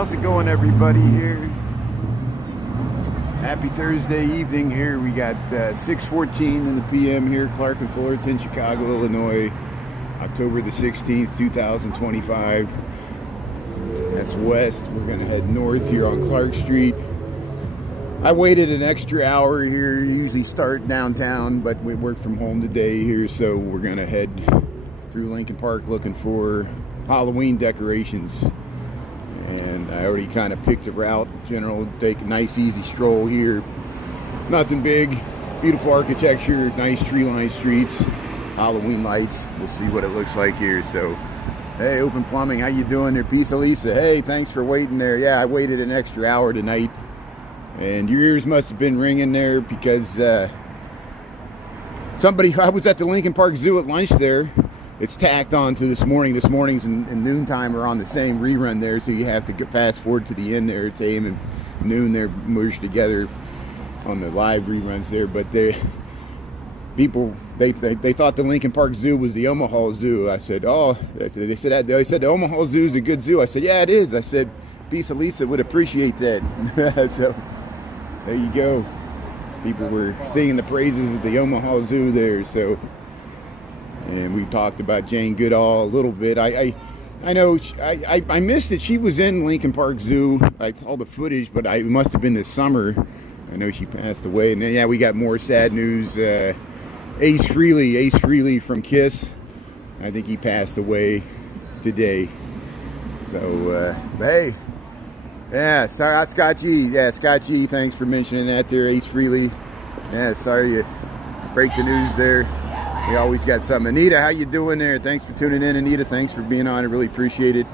how's it going, everybody? Here, happy Thursday evening. Here we got 6:14 in the p.m. here, Clark and Fullerton, Chicago, Illinois, October the 16th, 2025. That's west. We're gonna head north here on Clark Street. I waited an extra hour here. Usually start downtown, but we work from home today here, so we're gonna head through Lincoln Park looking for Halloween decorations. And I already kind of picked a route. General, take a nice easy stroll here. Nothing big, beautiful architecture, nice tree-lined streets, Halloween lights. We'll see what it looks like here. So, hey, Open Plumbing, how you doing there? Peace, Elisa. Hey, thanks for waiting there. Yeah, I waited an extra hour tonight, and your ears must have been ringing there because I was at the Lincoln Park Zoo at lunch there. It's tacked on to this morning. This morning's and noontime are on the same rerun there, so you have to get fast forward to the end there. It's AM and noon. They're merged together on the live reruns there. But they thought the Lincoln Park Zoo was the Omaha Zoo. I said, oh, they said the Omaha Zoo is a good zoo. I said, yeah, it is. I said, Peace Elisa would appreciate that. So there you go. People were singing the praises of the Omaha Zoo there. So. And we talked about Jane Goodall a little bit. I know I missed it. She was in Lincoln Park Zoo. I saw the footage, but it must have been this summer. I know she passed away. And then, yeah, we got more sad news. Ace Frehley from Kiss. I think he passed away today. So, hey. Yeah, sorry, Scott G. Yeah, Scott G. Thanks for mentioning that there, Ace Frehley. Yeah, sorry you break the news there. We always got something. Anita, how you doing there? Thanks for tuning in, Anita. Thanks for being on. I really appreciate it.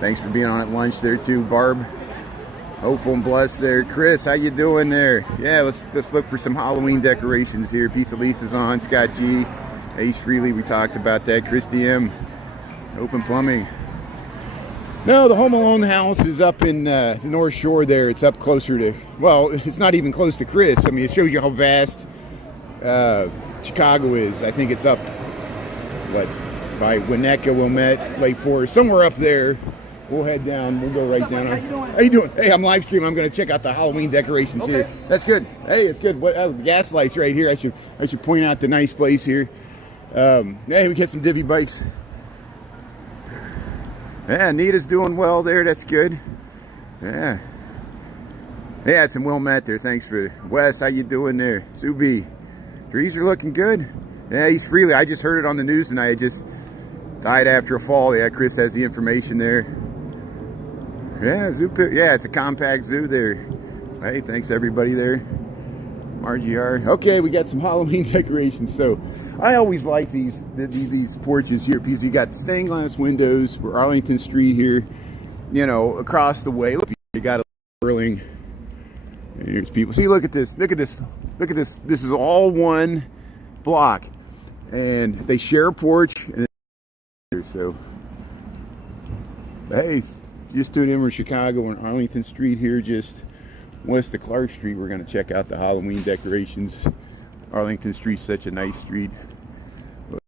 Thanks for being on at lunch there too, Barb. Hopeful and blessed there. Chris, how you doing there? Yeah, let's look for some Halloween decorations here. Piece of Lisa's on. Scott G, Ace Frehley, we talked about that. Christy M, Open Plumbing. No, the Home Alone house is up in the North Shore there. It's up closer to, well, it's not even close to Chris. I mean, it shows you how vast Chicago is. I think it's up, by Winnetka, Wilmette, Lake Forest, somewhere up there. We'll head down. We'll go right down. How you doing? Hey, I'm live streaming. I'm going to check out the Halloween decorations here. That's good. Hey, it's good. The gas lights right here. I should point out the nice place here. Hey, we get some divvy bikes. Yeah, Anita's doing well there. That's good. Yeah. Yeah, it's in Wilmette there. Thanks for Wes. How you doing there? Subi. Trees are looking good. Yeah, he's Frehley. I just heard it on the news tonight. It just died after a fall. Yeah, Chris has the information there. Yeah, zoo. Yeah, it's a compact zoo there. Hey, thanks everybody there. Margie R. Okay, we got some Halloween decorations. So I always like these porches here because you got stained glass windows. We're Arlington Street here, you know, across the way. Look, you got a whirling. And here's people. See, look at this. Look at this. Look at this. This is all one block, and they share a porch. So, hey, just tuned in from Chicago on Arlington Street here, just west of Clark Street. We're going to check out the Halloween decorations. Arlington Street's such a nice street. The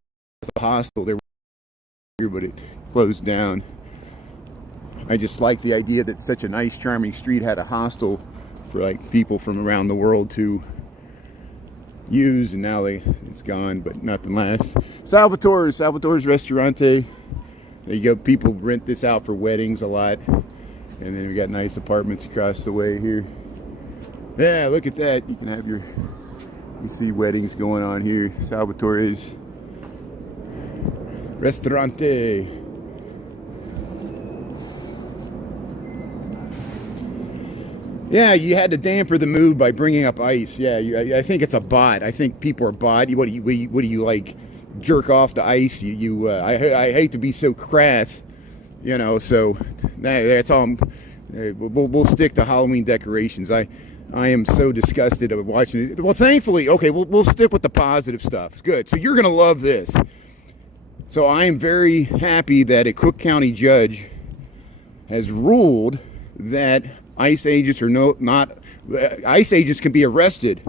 hostel there, but it closed down. I just like the idea that such a nice, charming street had a hostel for like people from around the world to use, and now it's gone, but nothing lasts. Salvatore's Restaurante. There you go. People rent this out for weddings a lot. And then we got nice apartments across the way here. Yeah, look at that. You can have you see weddings going on here. Salvatore's Restaurante. Yeah, you had to damper the mood by bringing up ice. Yeah, I think it's a bot. I think people are bot. What do you like? Jerk off the ice? I hate to be so crass, you know. So that's all. We'll stick to Halloween decorations. I am so disgusted of watching it. Well, thankfully, okay, we'll stick with the positive stuff. Good. So you're gonna love this. So I am very happy that a Cook County judge has ruled that ICE agents ICE agents can be arrested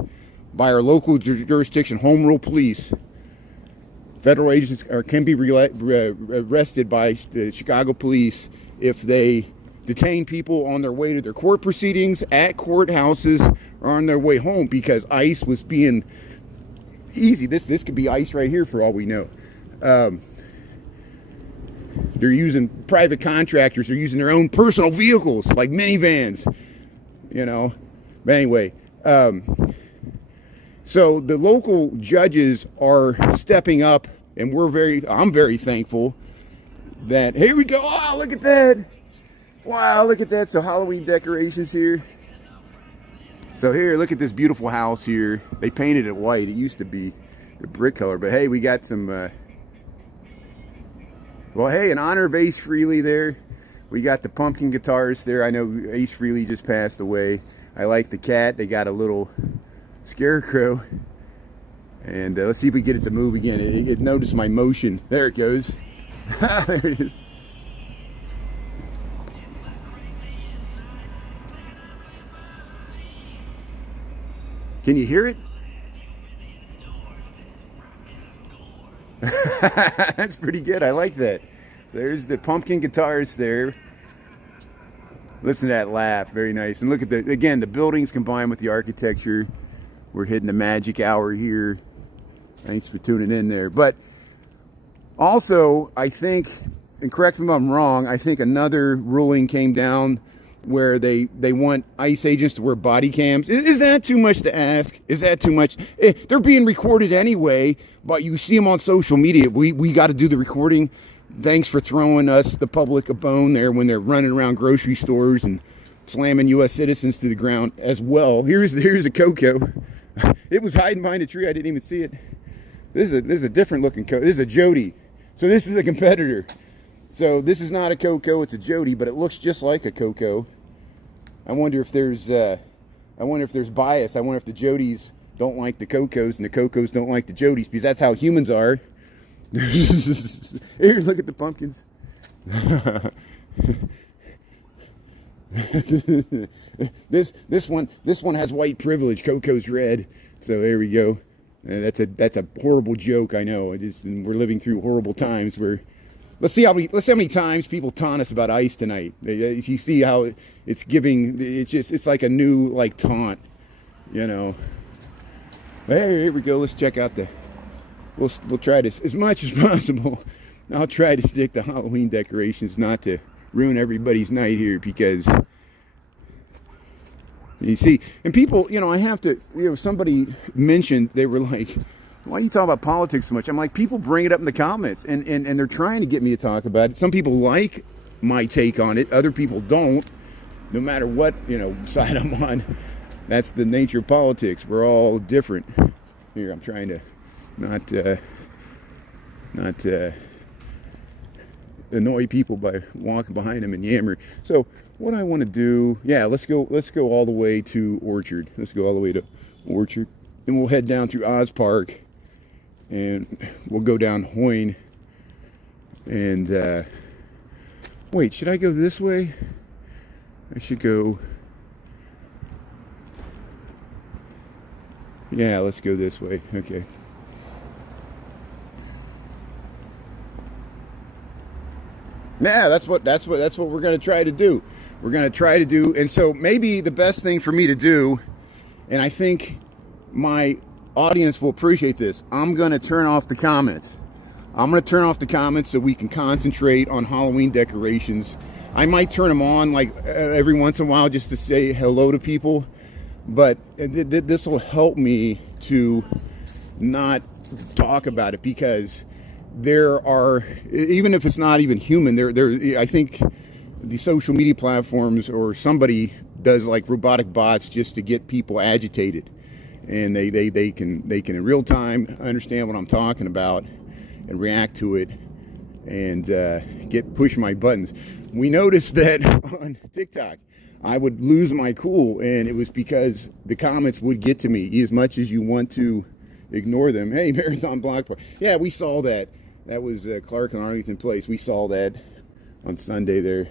by our local jurisdiction, home rule police. Federal agents can be arrested by the Chicago police if they detain people on their way to their court proceedings, at courthouses, or on their way home because ICE was being easy. This could be ICE right here for all we know. They're using private contractors. They're using their own personal vehicles like minivans, you know. But anyway, so the local judges are stepping up, and I'm very thankful that, here we go. Oh, look at that. Wow, look at that. So Halloween decorations here. So here, look at this beautiful house here. They painted it white. It used to be the brick color, but hey, we got some, well, hey, in honor of Ace Frehley there, we got the pumpkin guitars there. I know Ace Frehley just passed away. I like the cat. They got a little scarecrow. And let's see if we get it to move again. It noticed my motion. There it goes. There it is. Can you hear it? That's pretty good. I like that. There's the pumpkin guitars there. Listen to that laugh. Very nice. And look at again, the buildings combined with the architecture. We're hitting the magic hour here. Thanks for tuning in there. But also, I think, and correct me if I'm wrong, I think another ruling came down where they want ICE agents to wear body cams. Is that too much to ask? Is that too much? They're being recorded anyway, but you see them on social media. We got to do the recording. Thanks for throwing us, the public, a bone there when they're running around grocery stores and slamming U.S. citizens to the ground as well. Here's a Coco. It was hiding behind a tree. I didn't even see it. This is a different looking Coco. This is a Jody. So this is a competitor. So this is not a Coco, it's a Jody, but it looks just like a Coco. I wonder if there's bias. I wonder if the Jodys don't like the Cocos and the Cocos don't like the Jodys, because that's how humans are. Here, look at the pumpkins. this one has white privilege. Coco's red. So there we go. That's a horrible joke. I know. And we're living through horrible times where. Let's see how many times people taunt us about ICE tonight. You see how it's giving. It's like a new like taunt, you know. Hey, here we go. Let's check out we'll try this as much as possible. I'll try to stick to Halloween decorations, not to ruin everybody's night here, because you see, and people, you know, I have to. Somebody mentioned, they were like, why do you talk about politics so much? I'm like, people bring it up in the comments, and they're trying to get me to talk about it. Some people like my take on it. Other people don't. No matter what, side I'm on. That's the nature of politics. We're all different. Here, I'm trying to not annoy people by walking behind them and yammer. So what I want to do, yeah, let's go all the way to Orchard. Let's go all the way to Orchard. And we'll head down through Oz Park. And we'll go down Hoyne, and wait, should I go this way? I should go, yeah, let's go this way. Okay. Yeah, that's what we're going to try to do. We're going to try to do, and so maybe the best thing for me to do, and I think my audience will appreciate this, I'm going to turn off the comments. I'm going to turn off the comments so we can concentrate on Halloween decorations. I might turn them on like every once in a while just to say hello to people, but this will help me to not talk about it, because there are, even if it's not even human, I think the social media platforms or somebody does like robotic bots just to get people agitated. And they can in real time understand what I'm talking about and react to it and push my buttons. We noticed that on TikTok, I would lose my cool, and it was because the comments would get to me as much as you want to ignore them. Hey, Marathon Block Party. Yeah, we saw that. That was Clark and Arlington Place. We saw that on Sunday there.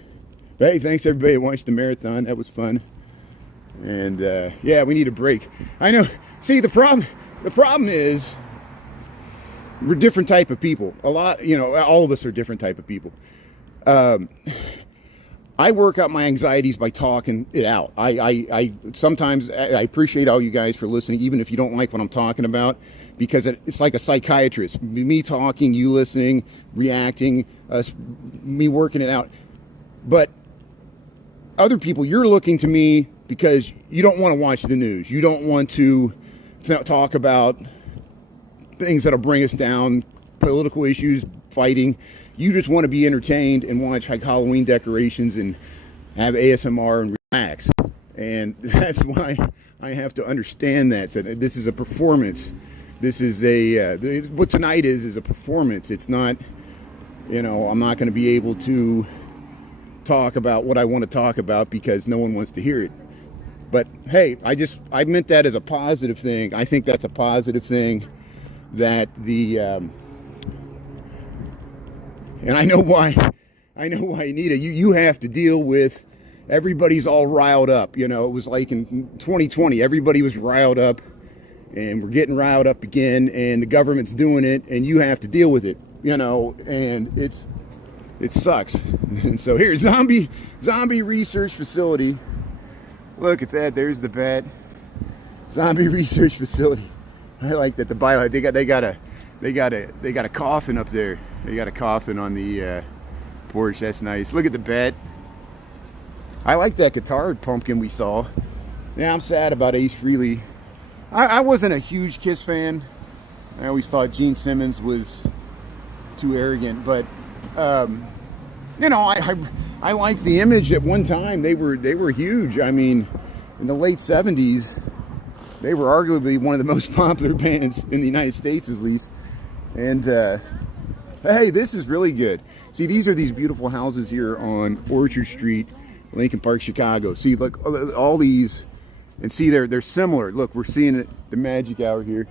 But hey, thanks everybody that watched the marathon. That was fun. And yeah, we need a break. I know. See, the problem is we're different type of people. All of us are different type of people. I work out my anxieties by talking it out. I sometimes I appreciate all you guys for listening, even if you don't like what I'm talking about, because it's like a psychiatrist. Me talking, you listening, reacting, me working it out. But other people, you're looking to me because you don't want to watch the news. You don't want to talk about things that'll bring us down, political issues, fighting. You just want to be entertained and watch like Halloween decorations and have ASMR and relax. And that's why I have to understand that this is a performance. This is what tonight is a performance. It's not, I'm not going to be able to talk about what I want to talk about because no one wants to hear it. But hey, I meant that as a positive thing. I think that's a positive thing that and I know why, Anita, you have to deal with everybody's all riled up. It was like in 2020, everybody was riled up and we're getting riled up again and the government's doing it and you have to deal with it, and it sucks. And so here, zombie research facility. Look at that, there's the bat. Zombie research facility. I like that they got a coffin up there. They got a coffin on the porch. That's nice. Look at the bat. I like that guitar pumpkin we saw. Yeah, I'm sad about Ace Frehley. I wasn't a huge Kiss fan. I always thought Gene Simmons was too arrogant, but I like the image. At one time they were huge. I mean, in the late 70s, they were arguably one of the most popular bands in the United States, at least. And hey, this is really good. See, these are these beautiful houses here on Orchard Street, Lincoln Park, Chicago. See, look, all these, and see, they're similar. Look, we're seeing it, the Magic Hour here.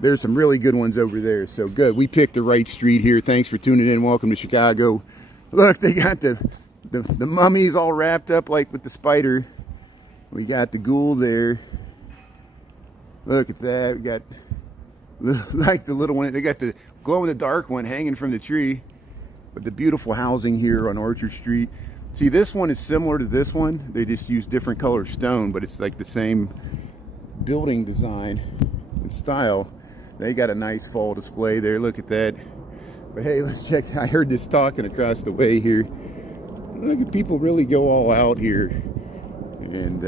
There's some really good ones over there. So good. We picked the right street here. Thanks for tuning in. Welcome to Chicago. Look, they got the mummies all wrapped up like with the spider. We got the ghoul there. Look at that. We got like the little one. They got the glow-in-the-dark one hanging from the tree. But the beautiful housing here on Orchard Street. See, this one is similar to this one. They just use different color stone, but it's like the same building design and style. They got a nice fall display there. Look at that. But hey, let's check. I heard this talking across the way here. Look at people really go all out here. And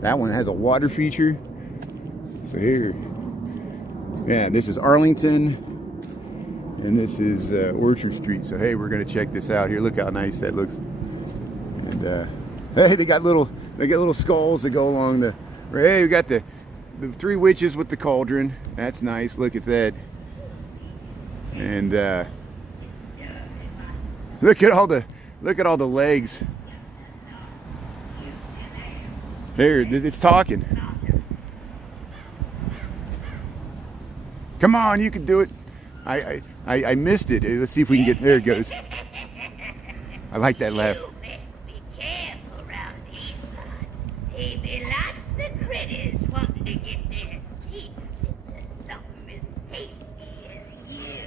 that one has a water feature. So here, yeah, this is Arlington, and this is Orchard Street. So hey, we're gonna check this out here. Look how nice that looks. And hey, they got little skulls that go along the. Hey, we got the three witches with the cauldron. That's nice. Look at that. And look at all the legs. There, it's talking. Come on, you can do it. I missed it. Let's see if we can get. There it goes. I like that laugh. You best be careful around these parts. There be lots of critters wanting to get their teeth into something as tasty as you.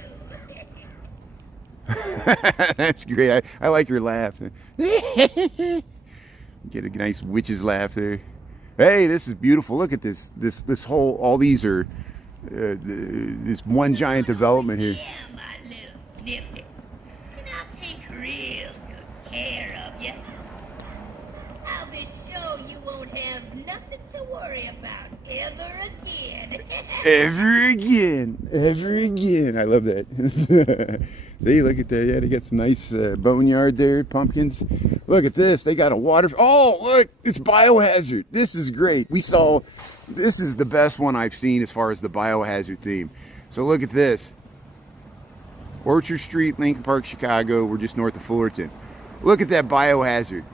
That's great. I like your laugh. Get a nice witch's laugh there. Hey, this is beautiful. Look at this. This whole. All these are. This one giant development here. Yeah, my little snippet. And I'll take real good care of you. I'll be sure you won't have nothing to worry about ever again. Ever again. I love that. See, look at that. Yeah, they got some nice boneyard there, pumpkins. Look at this. They got a water. Oh, look, it's Biohazard. This is great. This is the best one I've seen as far as the Biohazard theme. So look at this. Orchard Street, Lincoln Park, Chicago. We're just north of Fullerton. Look at that Biohazard.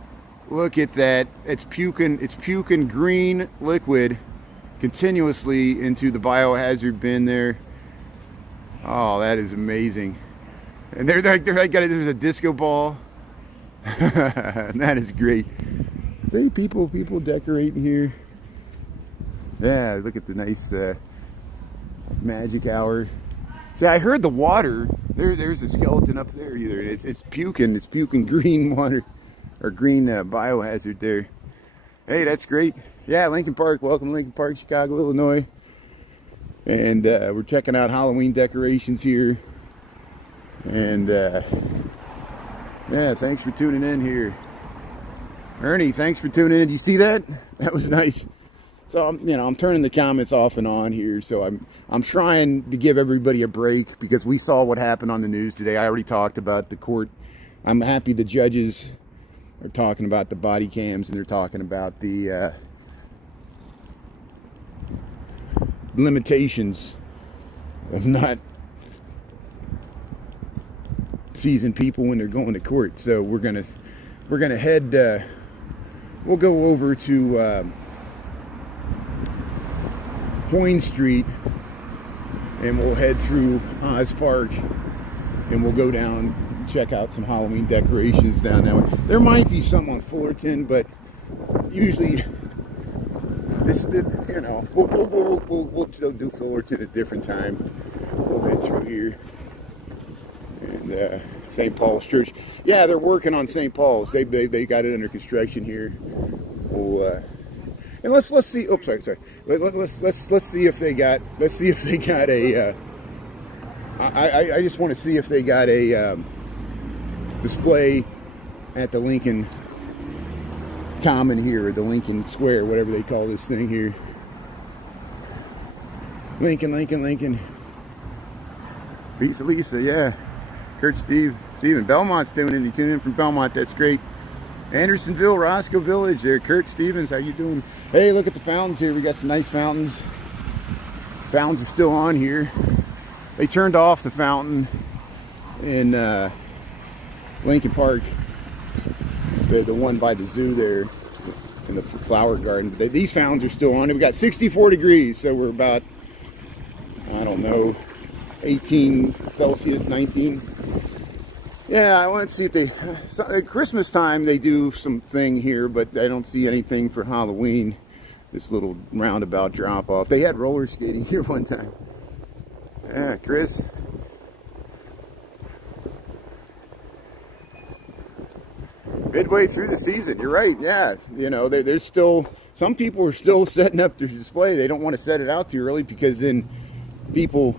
Look at that. It's puking green liquid continuously into the Biohazard bin there. Oh, that is amazing. And there's a disco ball. That is great. See, people decorating here. Yeah, look at the nice Magic Hour. See, I heard the water. There's a skeleton up there either. It's puking green water. or green biohazard there. Hey, that's great. Yeah, Lincoln Park. Welcome to Lincoln Park, Chicago, Illinois. And we're checking out Halloween decorations here. And yeah, thanks for tuning in here. Ernie, thanks for tuning in. Did you see that? That was nice. So I'm turning the comments off and on here. So I'm trying to give everybody a break because we saw what happened on the news today. I already talked about the court. I'm happy the judges are talking about the body cams and they're talking about the limitations of not seizing people when they're going to court. So we're gonna head. We'll go over to Hoyne Street and we'll head through Oz Park and we'll go down and check out some Halloween decorations down that way. There might be some on Fullerton, but usually this, we'll do Fullerton at a different time. We'll head through here and St. Paul's Church. Yeah, they're working on St. Paul's. They got it under construction here. We'll and let's see. Oh, sorry. Let's see if they got. Let's see if they got a. I just want to see if they got a display at the Lincoln Common here, or the Lincoln Square, whatever they call this thing here. Lincoln. Lisa, yeah. Kurt, Steven. Belmont's tuning in. You tune in from Belmont. That's great. Andersonville, Roscoe Village there. Kurt Stevens, how you doing? Hey, look at the fountains here. We got some nice fountains. Fountains are still on here. They turned off the fountain in Lincoln Park. The one by the zoo there in the flower garden. But these fountains are still on. We've got 64 degrees, so we're about, I don't know, 18 Celsius, 19. Yeah, I want to see if they, at Christmas time they do something here, but I don't see anything for Halloween. This little roundabout drop off. They had roller skating here one time. Yeah, Chris. Midway through the season, you're right. Yeah, there's still, some people are still setting up their display. They don't want to set it out too early because then people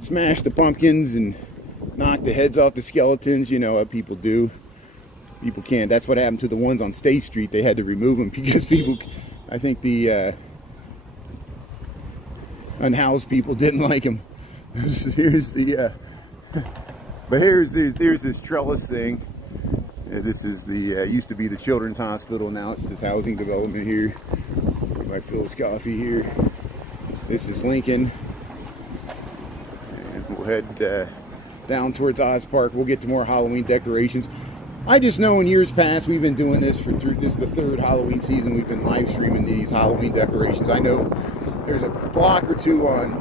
smash the pumpkins and knock the heads off the skeletons. You know what people do. People can't. That's what happened to the ones on State Street. They had to remove them because people, I think the unhoused people didn't like them. Here's the, but here's this trellis thing. This is the, used to be the Children's Hospital. Now it's this housing development here. My Phil's Coffee here. This is Lincoln. And we'll head down towards Oz Park. We'll get to more Halloween decorations. I just know in years past we've been doing this this is the third Halloween season. We've been live streaming these Halloween decorations. I know there's a block or two on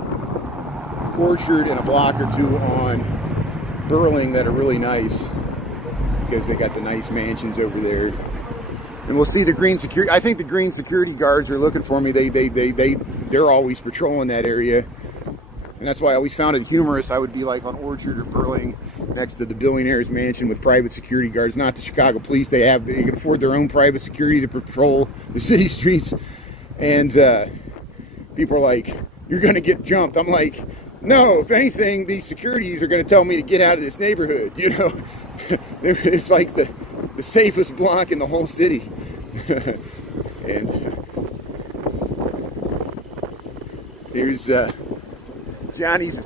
Orchard and a block or two on Burling that are really nice because they got the nice mansions over there. And we'll see the green security. I think the green security guards are looking for me. They're always patrolling that area. And that's why I always found it humorous. I would be like on Orchard or Burling next to the billionaire's mansion with private security guards. Not the Chicago police. They can afford their own private security to patrol the city streets. And people are like, you're going to get jumped. I'm like, no, if anything, these securities are going to tell me to get out of this neighborhood. You know, it's like the safest block in the whole city. And here's Johnny's.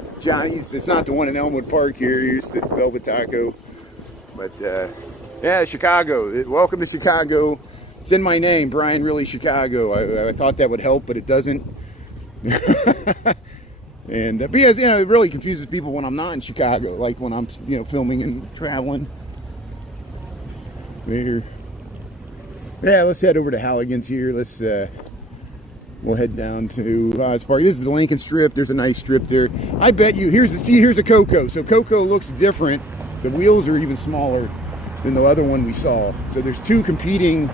It's not the one in Elmwood Park here. Here's the Velvet Taco. But yeah, Chicago. Welcome to Chicago. It's in my name, Brian Really Chicago. I thought that would help, but it doesn't. And because it really confuses people when I'm not in Chicago, like when I'm filming and traveling. There. Yeah, let's head over to Halligan's here. We'll head down to Oz Park. This is the Lincoln Strip. There's a nice strip there. I bet you, here's a Coco. So Coco looks different. The wheels are even smaller than the other one we saw. So there's two competing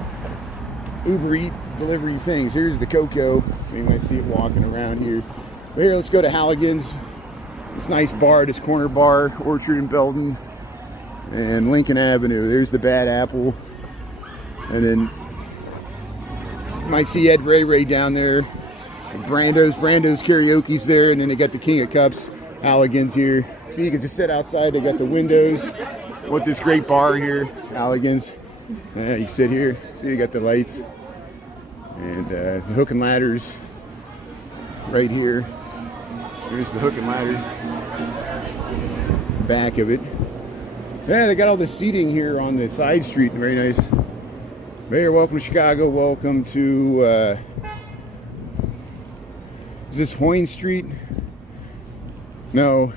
Uber Eats delivery things. Here's the Coco. You might see it walking around here. But here, let's go to Halligan's. This nice bar, this corner bar, Orchard and Belden, and Lincoln Avenue. There's the Bad Apple. And then might see Ed Ray down there. Brando's karaoke's there, and then they got the King of Cups, Alligan's here. So you can just sit outside. They got the windows. What this great bar here, Alligan's. You sit here. See, you got the lights and the hook and ladders right here. There's the hook and ladder. Back of it. Yeah, they got all the seating here on the side street. Very nice. Mayor, welcome to Chicago. Welcome to. Is this Hoyne Street? No.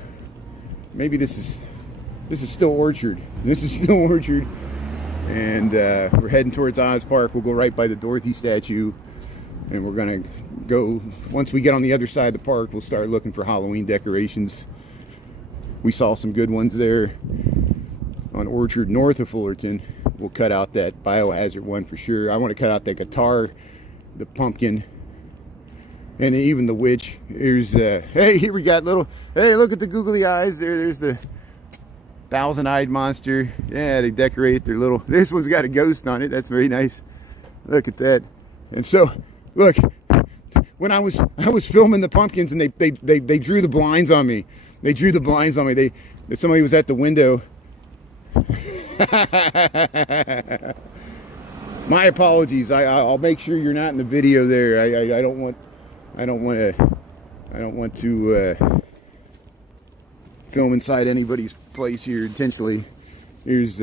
Maybe this is still Orchard. This is still Orchard. And we're heading towards Oz Park. We'll go right by the Dorothy statue. And we're going to go, once we get on the other side of the park, we'll start looking for Halloween decorations. We saw some good ones there on Orchard north of Fullerton. We'll cut out that biohazard one for sure. I want to cut out the guitar, the pumpkin, and even the witch. Here's hey, here we got little, hey, look at the googly eyes there. There's the thousand-eyed monster. Yeah, they decorate their little, this one's got a ghost on it. That's very nice. Look at that. And so look, when I was filming the pumpkins, and they drew the blinds on me. They drew the blinds on me. Somebody was at the window. My apologies. I'll make sure you're not in the video there. I don't want to film inside anybody's place here intentionally. Here's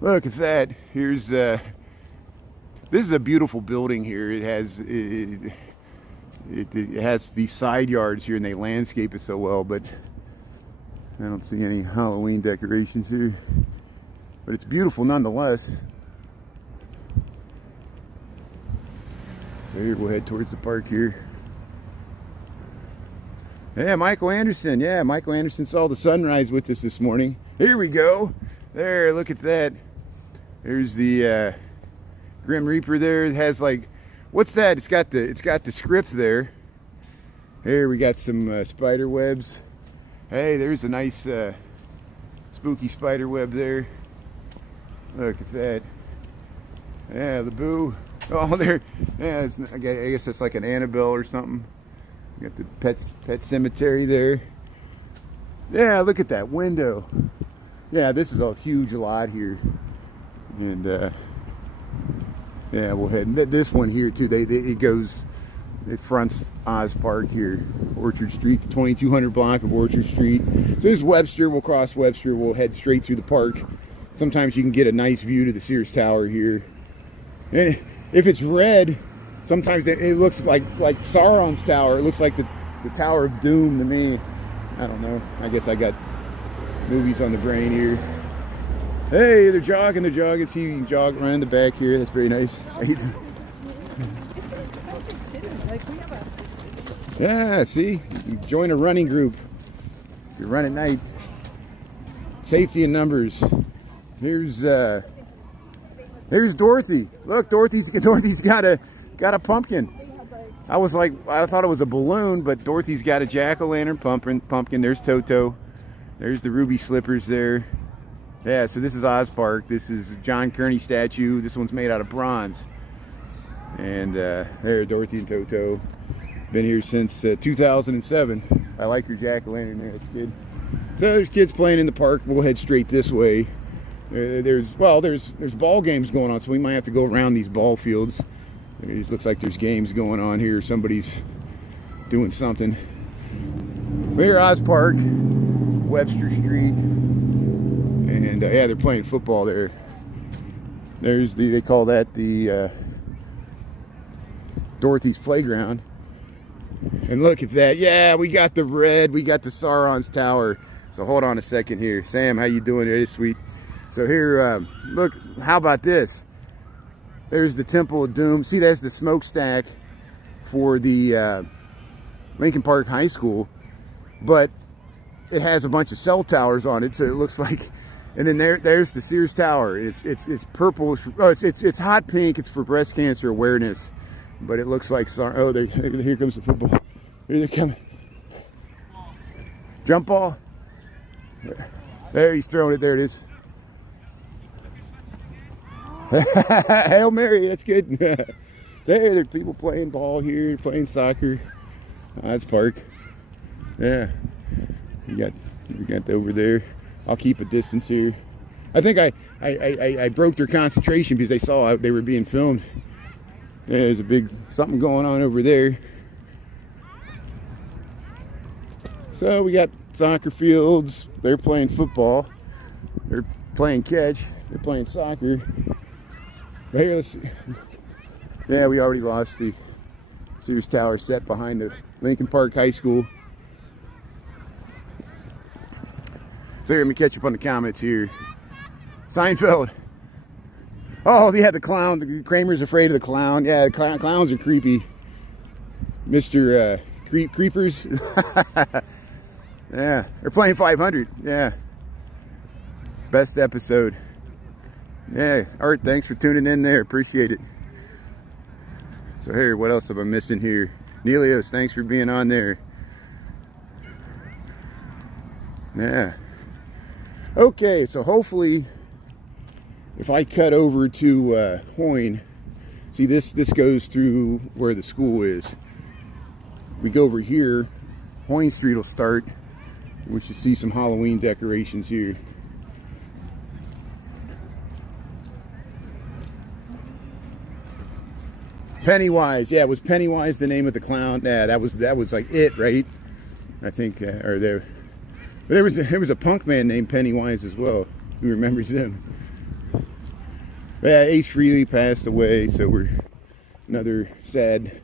look at that. Here's this is a beautiful building here. It has it has these side yards here, and they landscape it so well, but I don't see any Halloween decorations here. But it's beautiful nonetheless. So here we'll head towards the park here. Yeah, Michael Anderson. Yeah, Michael Anderson saw the sunrise with us this morning. Here we go. There, look at that. There's the Grim Reaper there. It has like, what's that? It's got the script there. Here we got some spider webs. Hey, there's a nice spooky spider web there. Look at that. Yeah, the boo. Oh, there. Yeah, I guess it's like an Annabelle or something. You got the pet cemetery there. Yeah, look at that window. Yeah, this is a huge lot here. And yeah, we'll head. This one here too. It fronts Oz Park here, Orchard Street, the 2200 block of Orchard Street. So this is Webster. We'll cross Webster. We'll head straight through the park. Sometimes you can get a nice view to the Sears Tower here. And if it's red, sometimes it looks like Sauron's tower. It looks like the Tower of Doom to me. I don't know. I guess I got movies on the brain here. Hey, they're jogging. See, you can jog around the back here. That's very nice. Yeah, see, you join a running group. You run at night. Safety in numbers. Here's Dorothy. Look, Dorothy's got a pumpkin. I thought it was a balloon, but Dorothy's got a jack-o'-lantern pumpkin. There's Toto. There's the ruby slippers there. Yeah, so this is Oz Park. This is John Kearney statue. This one's made out of bronze. And there, Dorothy and Toto. Been here since 2007. I like your jack-o'-lantern there. It's good. So there's kids playing in the park. We'll head straight this way. There's ball games going on, so we might have to go around these ball fields. It just looks like there's games going on here. Somebody's doing something. We're here at Oz Park, Webster Street, and yeah, they're playing football there. There's they call that the Dorothy's Playground. And look at that. Yeah, we got the red. We got the Sauron's Tower. So hold on a second here. Sam, how you doing? It is sweet. So here, look, how about this? There's the Temple of Doom. See, that's the smokestack for the Lincoln Park High School. But it has a bunch of cell towers on it, so it looks like. And then there's the Sears Tower. It's purple. Oh, it's hot pink. It's for breast cancer awareness. But it looks like, oh, here comes the football. Here they come. Jump ball. There, he's throwing it. There it is. Hail Mary, that's good. There, there's people playing ball here, playing soccer. That's park. Yeah, we got over there. I'll keep a distance here. I think I broke their concentration because they saw they were being filmed. Yeah, there's a big something going on over there. So we got soccer fields. They're playing football. They're playing catch. They're playing soccer. But here, let's see. Yeah, we already lost the Sears Tower set behind the Lincoln Park High School. So here, let me catch up on the comments here. Seinfeld. Oh, they had the clown. Kramer's afraid of the clown. Yeah, the clowns are creepy. Mr. Creepers. Yeah, they're playing 500. Yeah. Best episode. Yeah, Art, thanks for tuning in there. Appreciate it. So here, what else am I missing here? Nelios, thanks for being on there. Yeah. Okay, so hopefully, if I cut over to Hoyne, see this goes through where the school is. We go over here, Hoyne Street will start. We should see some Halloween decorations here. Pennywise, yeah, was Pennywise the name of the clown? Yeah, that was like it, right? I think, or there was a punk man named Pennywise as well. Who remembers him? Yeah, Ace Frehley passed away, so we're another sad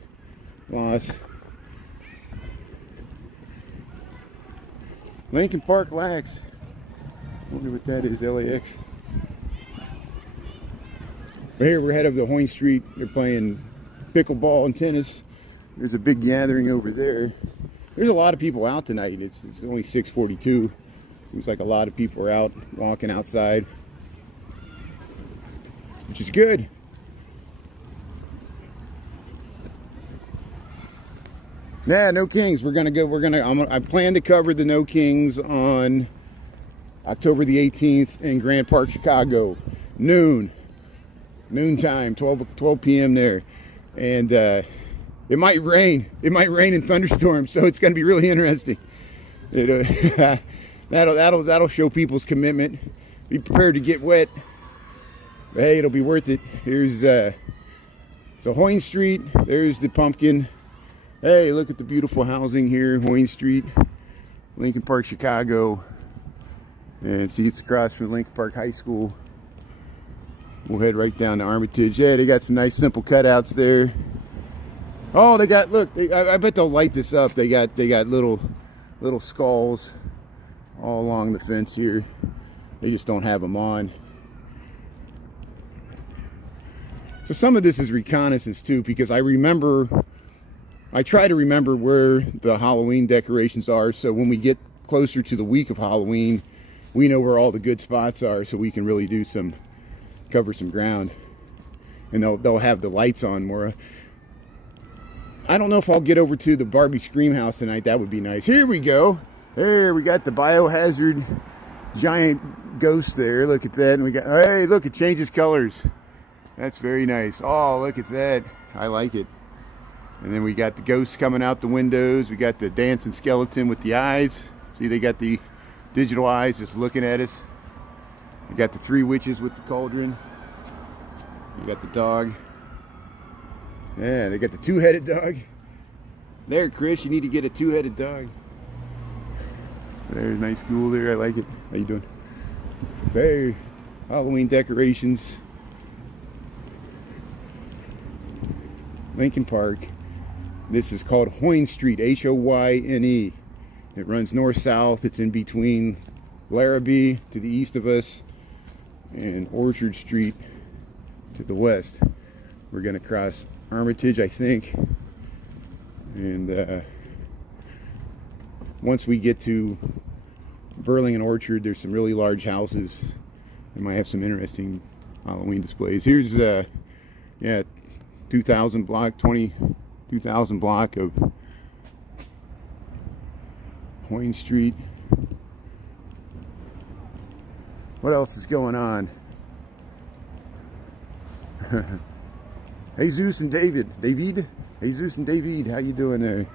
loss. Lincoln Park Lax. I wonder what that is, LAX. But here we're head of the Hoyne Street. They're playing pickleball and tennis. There's a big gathering over there. There's a lot of people out tonight. It's only 6:42. Seems like a lot of people are out walking outside, which is good. Yeah, No Kings. I plan to cover the No Kings on October the 18th in Grand Park, Chicago. Noontime, 12 p.m. there. And it might rain. It might rain and thunderstorms, so it's going to be really interesting. That'll show people's commitment. Be prepared to get wet. But hey, it'll be worth it. Here's so Hoyne Street. There's the pumpkin. Hey, look at the beautiful housing here, Hoyne Street, Lincoln Park, Chicago. And see, it's across from Lincoln Park High School. We'll head right down to Armitage. Yeah, they got some nice simple cutouts there. Oh, they got, look, I bet they'll light this up. They got little skulls all along the fence here. They just don't have them on. So some of this is reconnaissance too, because I try to remember where the Halloween decorations are, so when we get closer to the week of Halloween, we know where all the good spots are, so we can really cover some ground. And they'll have the lights on more. I don't know if I'll get over to the Barbie Scream House tonight. That would be nice. Here we go. There, we got the biohazard giant ghost there. Look at that. And we got, hey, look, it changes colors. That's very nice. Oh, look at that. I like it. And then we got the ghosts coming out the windows. We got the dancing skeleton with the eyes. See, they got the digital eyes just looking at us. We got the three witches with the cauldron. We got the dog. Yeah, they got the two-headed dog. There, Chris, you need to get a two-headed dog. There's a nice school there. I like it. How you doing? Hey, Halloween decorations. Lincoln Park. This is called Hoyne Street, Hoyne. It runs north-south. It's in between Larrabee to the east of us and Orchard Street to the west. We're going to cross Armitage, I think. And once we get to Burling and Orchard, there's some really large houses. They might have some interesting Halloween displays. Here's 2000 block of Hoyne Street. What else is going on? Jesus and David. Jesus and David, how you doing there?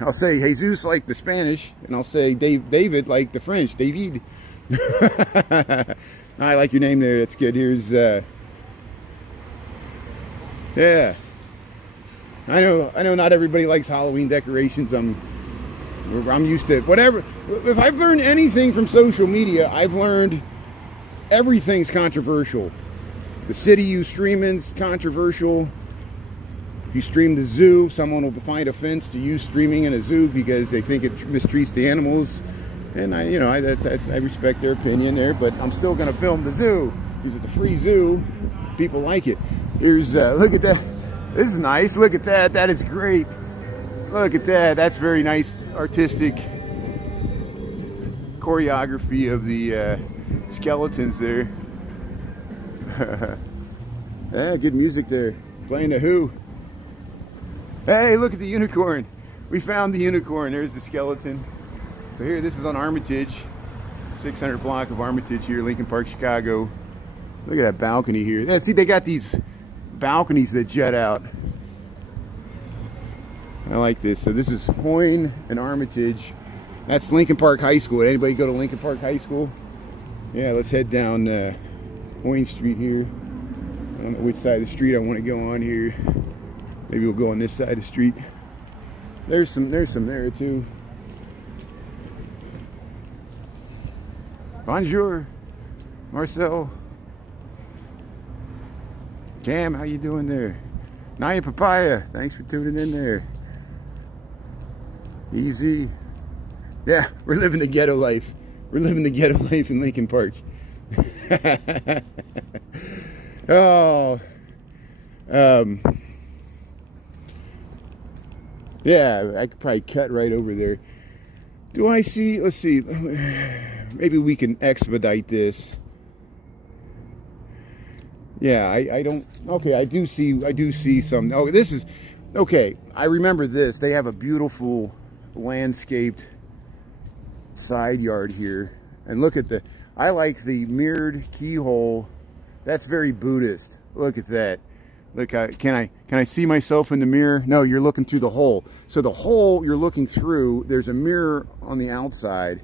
I'll say Jesus like the Spanish, and I'll say David like the French. David. I like your name there. That's good. Here's yeah. I know not everybody likes Halloween decorations. I'm used to it. Whatever. If I've learned anything from social media, I've learned everything's controversial. The city you stream in's controversial. If you stream the zoo, someone will find offense to you streaming in a zoo because they think it mistreats the animals. And I respect their opinion there, but I'm still going to film the zoo because it's a free zoo. People like it. Here's look at that. This is nice. Look at that. That is great. Look at that. That's very nice artistic choreography of the skeletons there. Yeah, good music there. Playing the Who. Hey, look at the unicorn. We found the unicorn. There's the skeleton. So here, this is on Armitage. 600 block of Armitage here, Lincoln Park, Chicago. Look at that balcony here. Yeah, see, they got these balconies that jet out. I like this. So this is Hoyne and Armitage. That's Lincoln Park High School. Anybody go to Lincoln Park High School? Yeah, let's head down Hoyne Street here. I don't know which side of the street I want to go on here. Maybe we'll go on this side of the street. There's some there too. Bonjour, Marcel. Cam, how you doing there? Naya Papaya, thanks for tuning in there. Easy. Yeah, we're living the ghetto life. We're living the ghetto life in Lincoln Park. Oh. Yeah, I could probably cut right over there. Do I see? Let's see. Maybe we can expedite this. Yeah, I don't. Okay, I do see some. Oh, this is okay. I remember this. They have a beautiful landscaped side yard here, and look at the. I like the mirrored keyhole. That's very Buddhist. Look at that. Look, can I see myself in the mirror? No, you're looking through the hole. So the hole you're looking through, there's a mirror on the outside.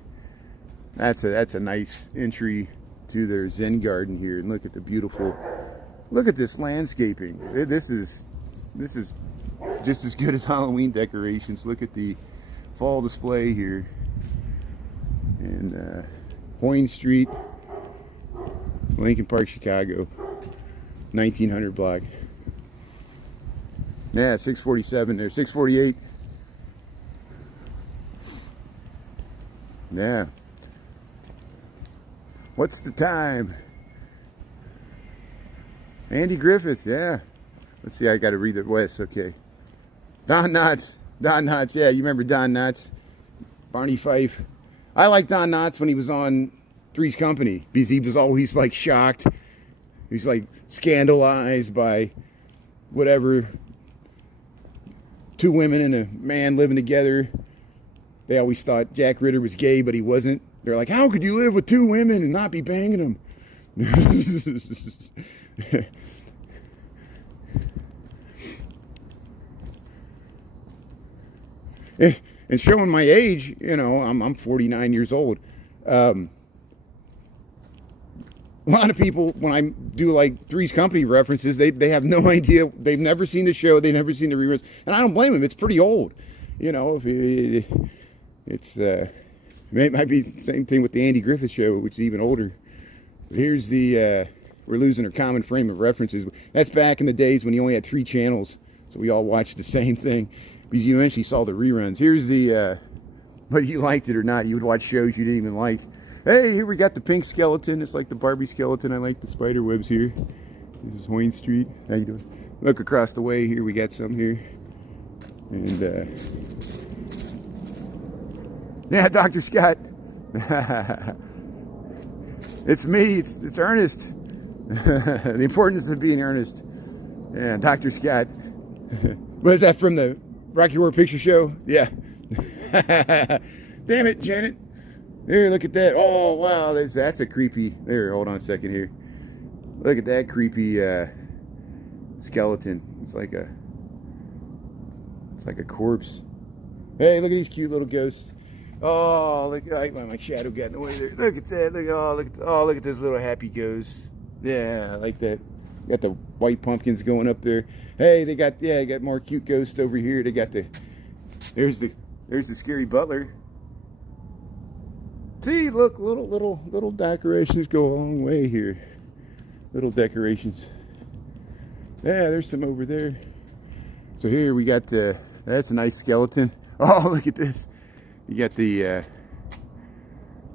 That's a nice entry to their Zen garden here. And look at the beautiful, look at this landscaping. This is just as good as Halloween decorations. Look at the fall display here. And Hoyne Street, Lincoln Park, Chicago, 1900 block. Yeah, 647 there, 648. Yeah. What's the time? Andy Griffith, yeah. Let's see, I got to read it west, okay. Don Knotts, yeah, you remember Don Knotts? Barney Fife. I like Don Knotts when he was on Three's Company because he was always like shocked. He's like scandalized by whatever. Two women and a man living together. They always thought Jack Ritter was gay, but he wasn't. They're like, how could you live with two women and not be banging them? And showing my age, you know, I'm 49 years old. A lot of people, when I do like Three's Company references, they have no idea. They've never seen the show. They've never seen the reruns. And I don't blame them. It's pretty old. You know, it might be the same thing with the Andy Griffith Show, which is even older. But here's the, we're losing our common frame of references. That's back in the days when you only had 3 channels. So we all watched the same thing. Because you eventually saw the reruns. Here's the, whether you liked it or not, you would watch shows you didn't even like. Hey, here we got the pink skeleton. It's like the Barbie skeleton. I like the spider webs here. This is Hoyne Street. How you doing? Look across the way here. We got some here. And, yeah, Dr. Scott. It's me. It's Ernest. The importance of being earnest. Yeah, Dr. Scott. What is that from the Rocky Horror Picture Show? Yeah. Damn it, Janet. There, look at that. Oh, wow. That's a creepy. There, hold on a second here. Look at that creepy skeleton. It's like a corpse. Hey, look at these cute little ghosts. Oh, look! My shadow got in the way there. Look at that! Look at those little happy ghosts. Yeah, I like that. Got the white pumpkins going up there. Hey, they got more cute ghosts over here. They got there's the scary butler. See, look, little decorations go a long way here. Little decorations. Yeah, there's some over there. So here we got that's a nice skeleton. Oh, look at this. You got the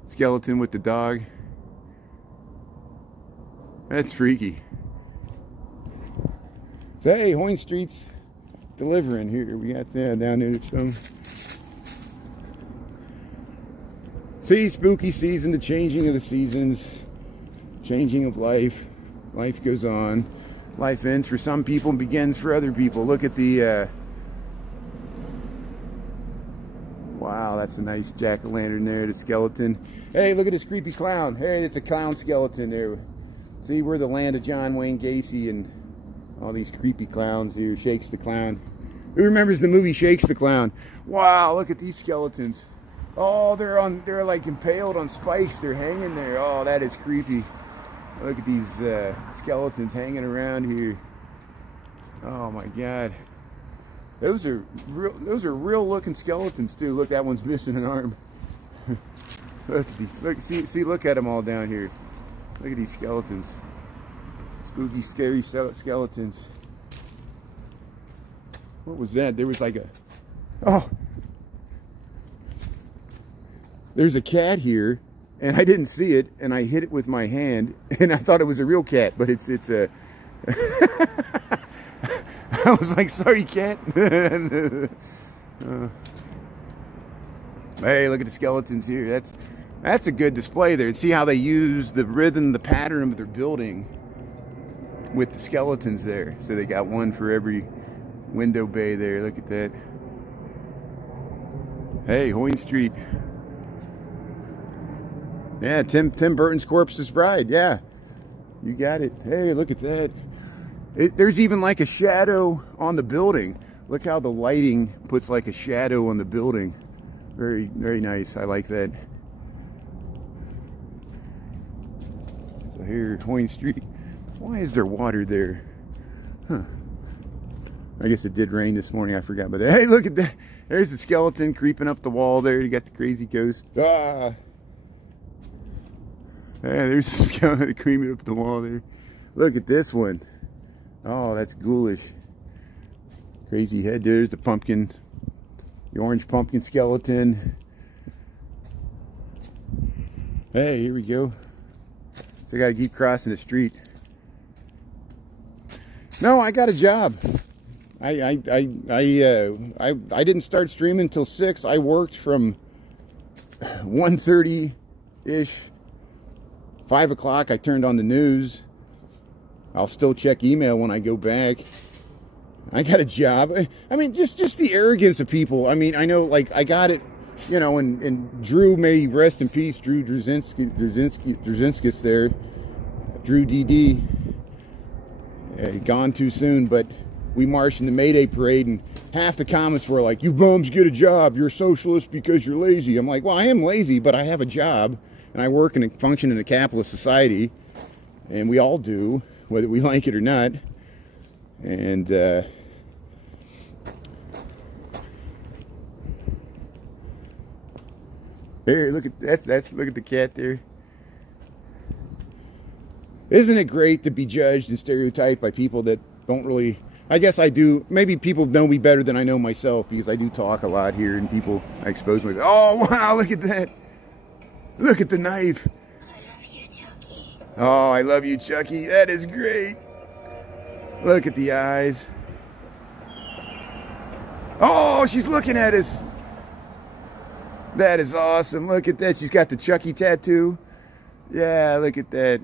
skeleton with the dog. That's freaky. So hey, Hoyne Street's delivering here. We got down there some. See, spooky season, the changing of the seasons, changing of life. Life goes on. Life ends for some people and begins for other people. Look at the wow, that's a nice jack-o'-lantern there, the skeleton. Hey, look at this creepy clown. Hey, it's a clown skeleton there. See, we're the land of John Wayne Gacy and all these creepy clowns here. Shakes the Clown. Who remembers the movie Shakes the Clown? Wow, look at these skeletons. Oh, they're like impaled on spikes. They're hanging there. Oh, that is creepy. Look at these skeletons hanging around here. Oh my God. Those are real looking skeletons too. Look, that one's missing an arm. Look at these. Look at them all down here. Look at these skeletons. Spooky, scary skeletons. What was that? There was like there's a cat here, and I didn't see it, and I hit it with my hand, and I thought it was a real cat, but it's a. I was like, sorry, cat. Hey, look at the skeletons here. That's a good display there. And see how they use the rhythm, the pattern of their building with the skeletons there. So they got one for every window bay there. Look at that. Hey, Hoyne Street. Yeah, Tim Burton's Corpse's Bride. Yeah, you got it. Hey, look at that. There's even like a shadow on the building. Look how the lighting puts like a shadow on the building. Very, very nice. I like that. So here, Hoyne Street. Why is there water there? Huh. I guess it did rain this morning. I forgot about that. Hey, look at that. There's the skeleton creeping up the wall there. You got the crazy ghost. Ah. Yeah, there's the skeleton creeping up the wall there. Look at this one. Oh, that's ghoulish. Crazy head. There's the pumpkin. The orange pumpkin skeleton. Hey, here we go. So I gotta keep crossing the street. No, I got a job. I didn't start streaming until 6. I worked from 1:30-ish. 5 o'clock, I turned on the news. I'll still check email when I go back. I got a job. I mean, just the arrogance of people. I mean, I know, like, I got it, you know, and Drew, may rest in peace, Drew Drzinskis there. Drew DD. Gone too soon, but we marched in the May Day parade, and half the comments were like, you bums get a job. You're a socialist because you're lazy. I'm like, well, I am lazy, but I have a job, and I work and function in a capitalist society, and we all do, whether we like it or not. And here, look at that. Look at the cat there. Isn't it great to be judged and stereotyped by people that don't really... I guess I do. Maybe people know me better than I know myself, because I do talk a lot here, and people, I expose myself. Oh, wow, look at that. Look at the knife. Oh, I love you, Chucky. That is great. Look at the eyes. Oh, she's looking at us. That is awesome. Look at that. She's got the Chucky tattoo. Yeah, look at that.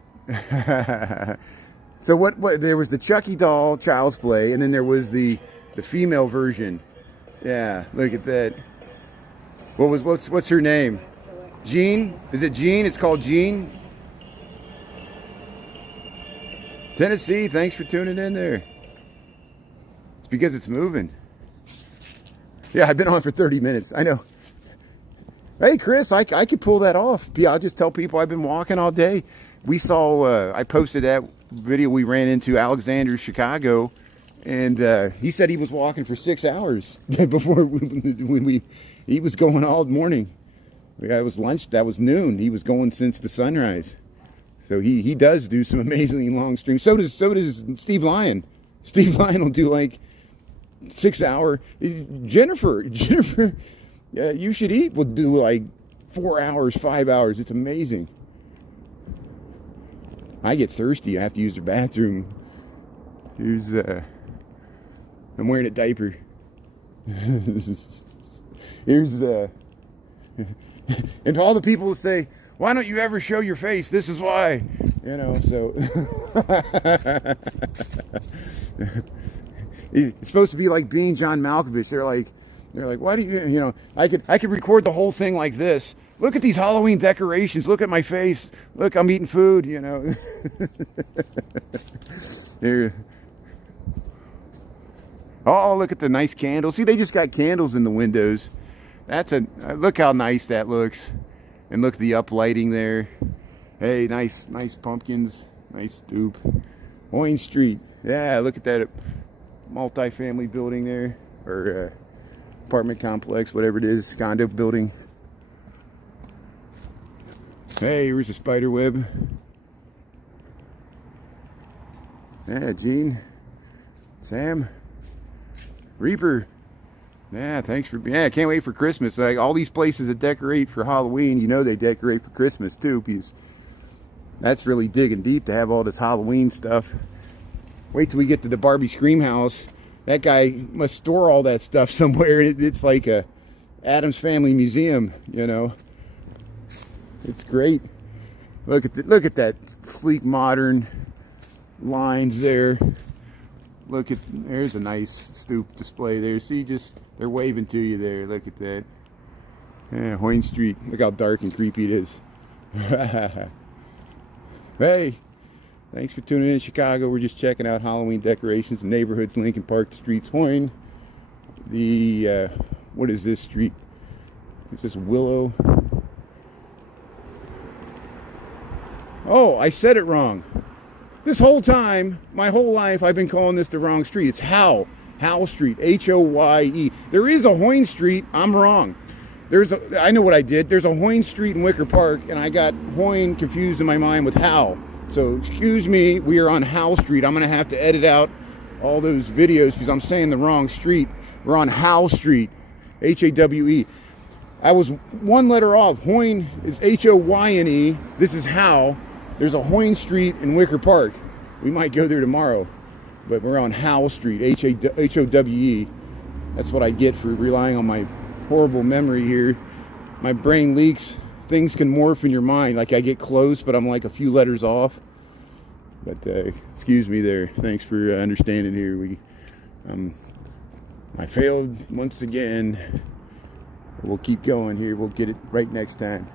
So what there was the Chucky doll, Child's Play, and then there was the female version. Yeah, look at that. What's her name? Jean? Is it Jean? It's called Jean? Tennessee, thanks for tuning in there. It's because it's moving. Yeah, I've been on for 30 minutes. I know. Hey, Chris, I could pull that off. Yeah, I'll just tell people I've been walking all day. We saw, I posted that video we ran into Alexander, Chicago, and he said he was walking for 6 hours before he was going all morning. That was lunch, that was noon. He was going since the sunrise. So he does do some amazingly long streams. So does Steve Lyon. Steve Lyon will do like 6 hour. Jennifer, yeah, You Should Eat will do like 4 hours, 5 hours. It's amazing. I get thirsty. I have to use the bathroom. Here's I'm wearing a diaper. Here's and all the people who say, why don't you ever show your face? This is why. You know, so it's supposed to be like being John Malkovich. They're like, why do you know, I could record the whole thing like this. Look at these Halloween decorations. Look at my face. Look, I'm eating food, you know. Here. Oh, look at the nice candles. See, they just got candles in the windows. Look how nice that looks. And look at the uplighting there. Hey, nice pumpkins. Nice stoop. Hoyne Street. Yeah, look at that multi-family building there. Or apartment complex, whatever it is. Condo building. Hey, here's a spider web. Yeah, Gene. Sam. Reaper. Yeah, thanks for... Yeah, I can't wait for Christmas. Like, all these places that decorate for Halloween, you know they decorate for Christmas, too, because that's really digging deep to have all this Halloween stuff. Wait till we get to the Barbie Scream House. That guy must store all that stuff somewhere. It's like a Addams Family Museum, you know. It's great. Look at that sleek, modern lines there. Look at, there's a nice stoop display there. See, they're waving to you there. Look at that. Yeah, Hoyne Street. Look how dark and creepy it is. Hey, thanks for tuning in, Chicago. We're just checking out Halloween decorations in neighborhoods, Lincoln Park, the streets, Hoyne. What is this street? Is this Willow? Oh, I said it wrong. This whole time, my whole life, I've been calling this the wrong street. It's Howell Street, H-O-Y-E. There is a Hoyne Street. I'm wrong. I know what I did. There's a Hoyne Street in Wicker Park, and I got Hoyne confused in my mind with Howell. So excuse me, we are on Howell Street. I'm going to have to edit out all those videos because I'm saying the wrong street. We're on Howell Street, H-A-W-E. I was one letter off. Hoyne is H-O-Y-N-E. This is Howell. There's a Hoyne Street in Wicker Park. We might go there tomorrow. But we're on Howell Street, H-O-W-E. That's what I get for relying on my horrible memory here. My brain leaks. Things can morph in your mind. Like I get close, but I'm like a few letters off. But excuse me there. Thanks for understanding here. I failed once again. We'll keep going here. We'll get it right next time.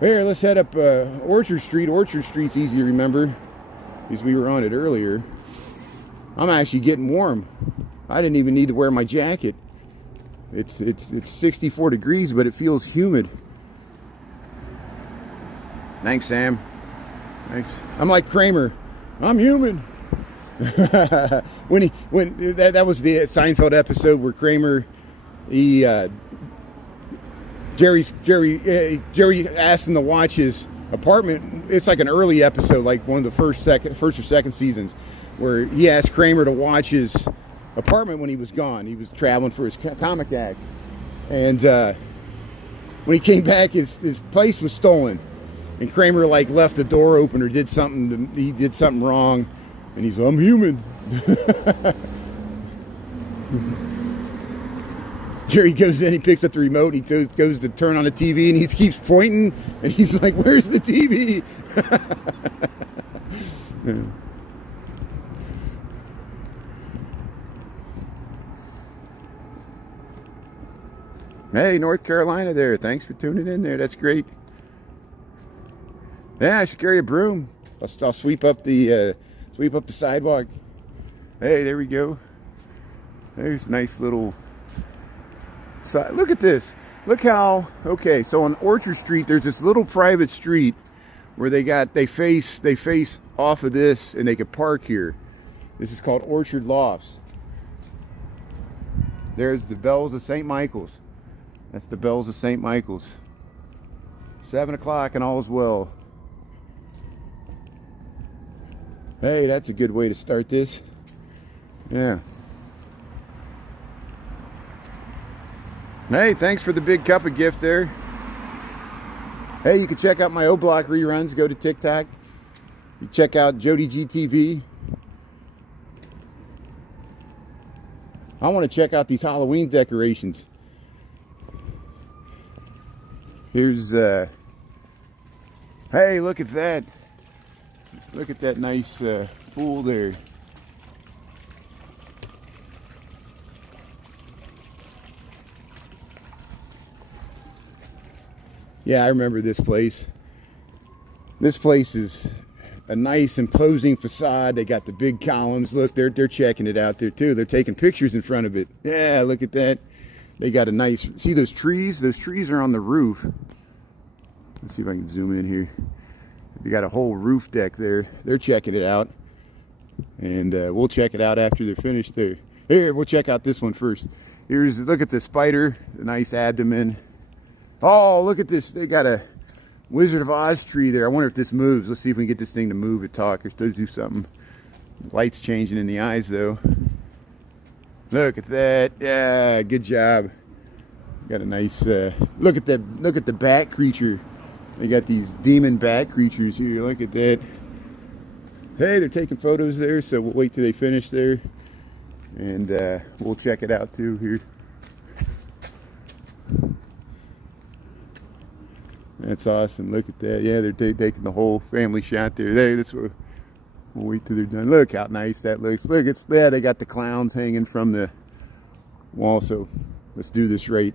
Here, let's head up Orchard Street. Orchard Street's easy to remember because we were on it earlier. I'm actually getting warm. I didn't even need to wear my jacket. It's 64 degrees, but it feels humid. Thanks, Sam. Thanks. I'm like Kramer. I'm human. when that was the Seinfeld episode where Kramer, Jerry asked him to watch his apartment. It's like an early episode, like one of the first or second seasons, where he asked Kramer to watch his apartment when he was gone. He was traveling for his comic act, and when he came back, his place was stolen, and Kramer like left the door open or did something. He did something wrong, and he's, I'm human. Jerry goes in, he picks up the remote, he goes to turn on the TV, and he keeps pointing, and he's like, where's the TV? Hey, North Carolina there. Thanks for tuning in there. That's great. Yeah, I should carry a broom. I'll sweep up the sidewalk. Hey, there we go. There's a nice little side. Look at this. Look how, okay, so on Orchard Street, there's this little private street where they face off of this, and they could park here. This is called Orchard Lofts. There's the bells of St. Michael's. That's the bells of St. Michael's. 7 o'clock and all is well. Hey, that's a good way to start this. Yeah. Hey, thanks for the big cup of gift there. Hey, you can check out my O-Block reruns. Go to TikTok. You check out Jody GTV. I want to check out these Halloween decorations. Here's, hey, look at that. Look at that nice pool there. Yeah, I remember this place. This place is a nice imposing facade. They got the big columns. Look, they're checking it out there too. They're taking pictures in front of it. Yeah, look at that. They got a nice, see those trees? Those trees are on the roof. Let's see if I can zoom in here. They got a whole roof deck there. They're checking it out. And we'll check it out after they're finished there. Here, we'll check out this one first. Look at the spider, the nice abdomen. Oh, look at this. They got a Wizard of Oz tree there. I wonder if this moves. Let's see if we can get this thing to move or talk or do something. Light's changing in the eyes though. Look at that. Yeah, good job. Got a nice look at the bat creature. They got these demon bat creatures here. Look at that. Hey, they're taking photos there, so we'll wait till they finish there. And we'll check it out too here. That's awesome. Look at that. Yeah, they're taking the whole family shot there. That's what we'll wait till they're done. Look how nice that looks. Look, they got the clowns hanging from the wall. So let's do this right.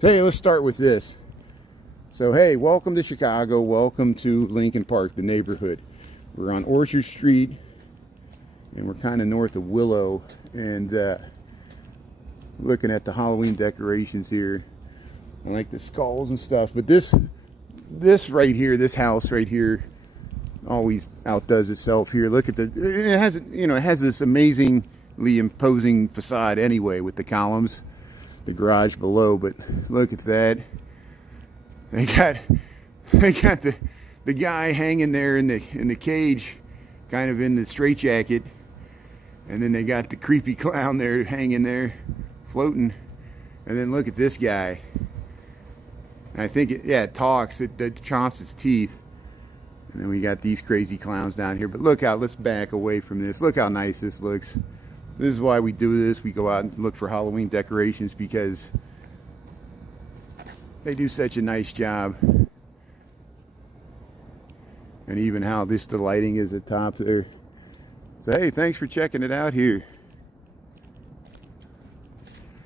So hey, let's start with this. So hey, welcome to Chicago. Welcome to Lincoln Park, the neighborhood. We're on Orchard Street, and we're kind of north of Willow, and looking at the Halloween decorations here. I like the skulls and stuff, but this right here, this house right here, always outdoes itself here. Look at it has this amazingly imposing facade anyway with the columns, the garage below. But look at that. They got the guy hanging there in the cage, kind of in the straitjacket, and then they got the creepy clown there hanging there, floating, and then look at this guy. I think it talks. It chomps its teeth. And then we got these crazy clowns down here. But look how, let's back away from this. Look how nice this looks. This is why we do this. We go out and look for Halloween decorations, because they do such a nice job. And even how the lighting is at top there. So hey, thanks for checking it out here.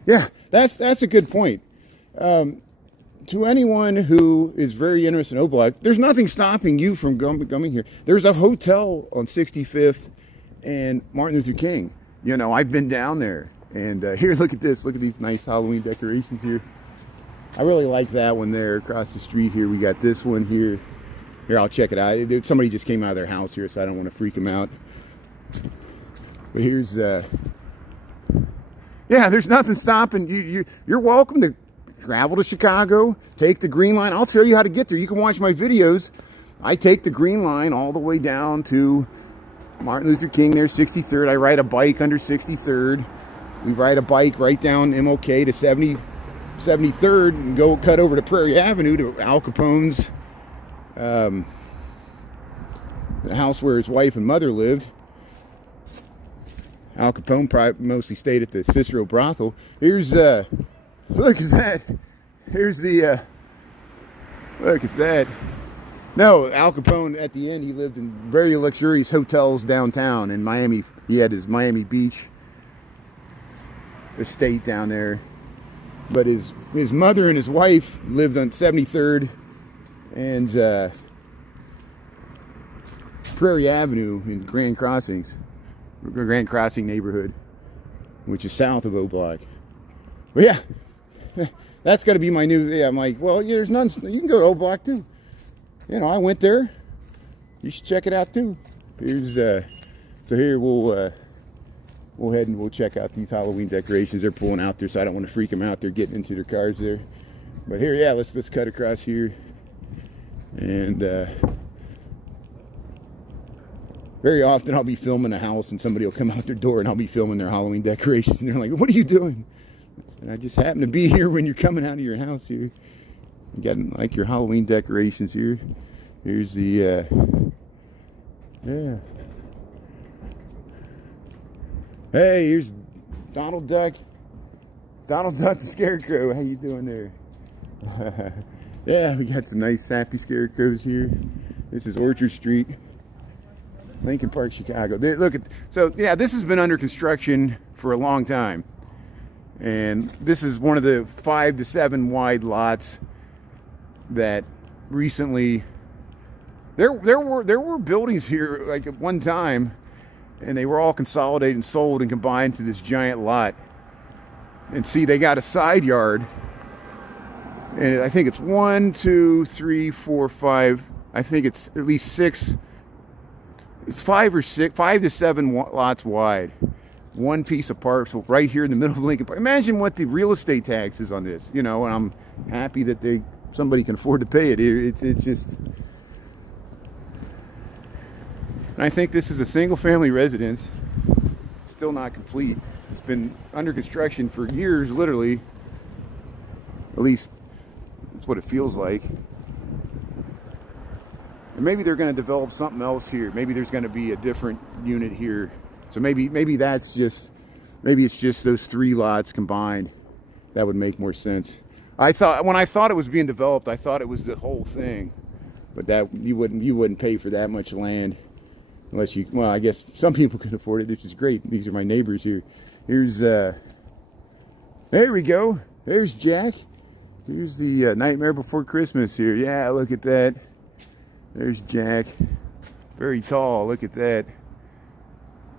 Yeah, that's a good point. To anyone who is very interested in O-Block, there's nothing stopping you from coming here. There's a hotel on 65th and Martin Luther King. You know, I've been down there. And here, look at this. Look at these nice Halloween decorations here. I really like that one there across the street here. We got this one here. Here, I'll check it out. Somebody just came out of their house here, so I don't want to freak them out. But here's, yeah, there's nothing stopping you. You're welcome to travel to Chicago, take the Green Line. I'll show you how to get there. You can watch my videos. I take the Green Line all the way down to Martin Luther King there, 63rd. I ride a bike under 63rd. We ride a bike right down MOK to 73rd and go cut over to Prairie Avenue to Al Capone's, the house where his wife and mother lived. Al Capone probably mostly stayed at the Cicero brothel. Here's look at that. Here's the look at that. No, Al Capone, at the end, he lived in very luxurious hotels downtown in Miami. He had his Miami Beach estate down there. But his mother and his wife lived on 73rd and Prairie Avenue in Grand Crossing neighborhood, which is south of O Block. But yeah, that's got to be my new. Yeah, I'm like, well, yeah, there's none. You can go to O Block too. You know, I went there. You should check it out too. Here's so here we'll head and we'll check out these Halloween decorations they're pulling out there. So I don't want to freak them out. They're getting into their cars there. But here, yeah, let's cut across here. And very often I'll be filming a house and somebody will come out their door and I'll be filming their Halloween decorations and they're like, "What are you doing?" And I just happen to be here when you're coming out of your house here. You got like your Halloween decorations here. Here's the yeah. Hey, here's Donald Duck. Donald Duck the Scarecrow. How you doing there? Yeah, we got some nice sappy scarecrows here. This is Orchard Street, Lincoln Park, Chicago. Look at, so yeah, this has been under construction for a long time, and this is one of the 5 to 7 wide lots that recently there were buildings here like at one time, and they were all consolidated and sold and combined to this giant lot. And see, they got a side yard. And I think it's 1, 2, 3, 4, 5. I think it's at least 6. It's 5 to 7 lots wide. One piece of parcel right here in the middle of Lincoln Park. Imagine what the real estate tax is on this, you know. And I'm happy that somebody can afford to pay it. It's just. And I think this is a single-family residence, still not complete. It's been under construction for years, literally. At least. What it feels like. And maybe they're going to develop something else here. Maybe there's going to be a different unit here. So maybe it's just those 3 lots combined. That would make more sense. When I thought it was being developed, I thought it was the whole thing. But that you wouldn't pay for that much land unless you, well, I guess some people can afford it, which is great. These are my neighbors here. Here's there we go. There's Jack. Here's the Nightmare Before Christmas here. Yeah, look at that. There's Jack. Very tall. Look at that.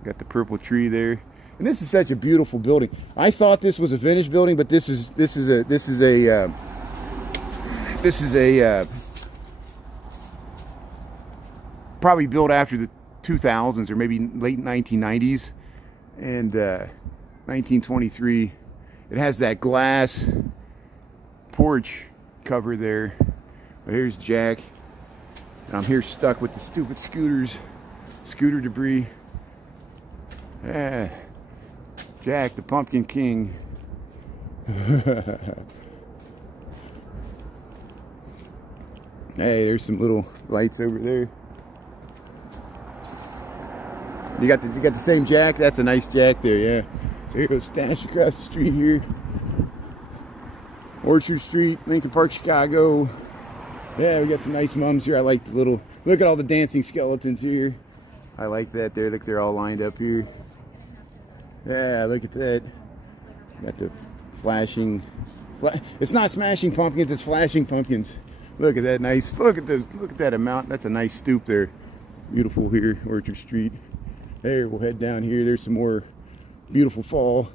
Got the purple tree there. And this is such a beautiful building. I thought this was a finished building, but this is a probably built after the 2000s or maybe late 1990s, and 1923. It has that glass porch cover there. But here's Jack. And I'm here stuck with the stupid scooter debris. Yeah, Jack the Pumpkin King. Hey, there's some little lights over there. You got the same Jack. That's a nice Jack there, yeah. So here goes Stash across the street here. Orchard Street, Lincoln Park, Chicago. Yeah, we got some nice mums here. I like the little, look at all the dancing skeletons here. I like that there. Look, they're all lined up here. Yeah, look at that. Got the flashing, it's not smashing pumpkins, it's flashing pumpkins. Look at that nice, look at that amount. That's a nice stoop there. Beautiful here, Orchard Street. There, we'll head down here. There's some more beautiful fall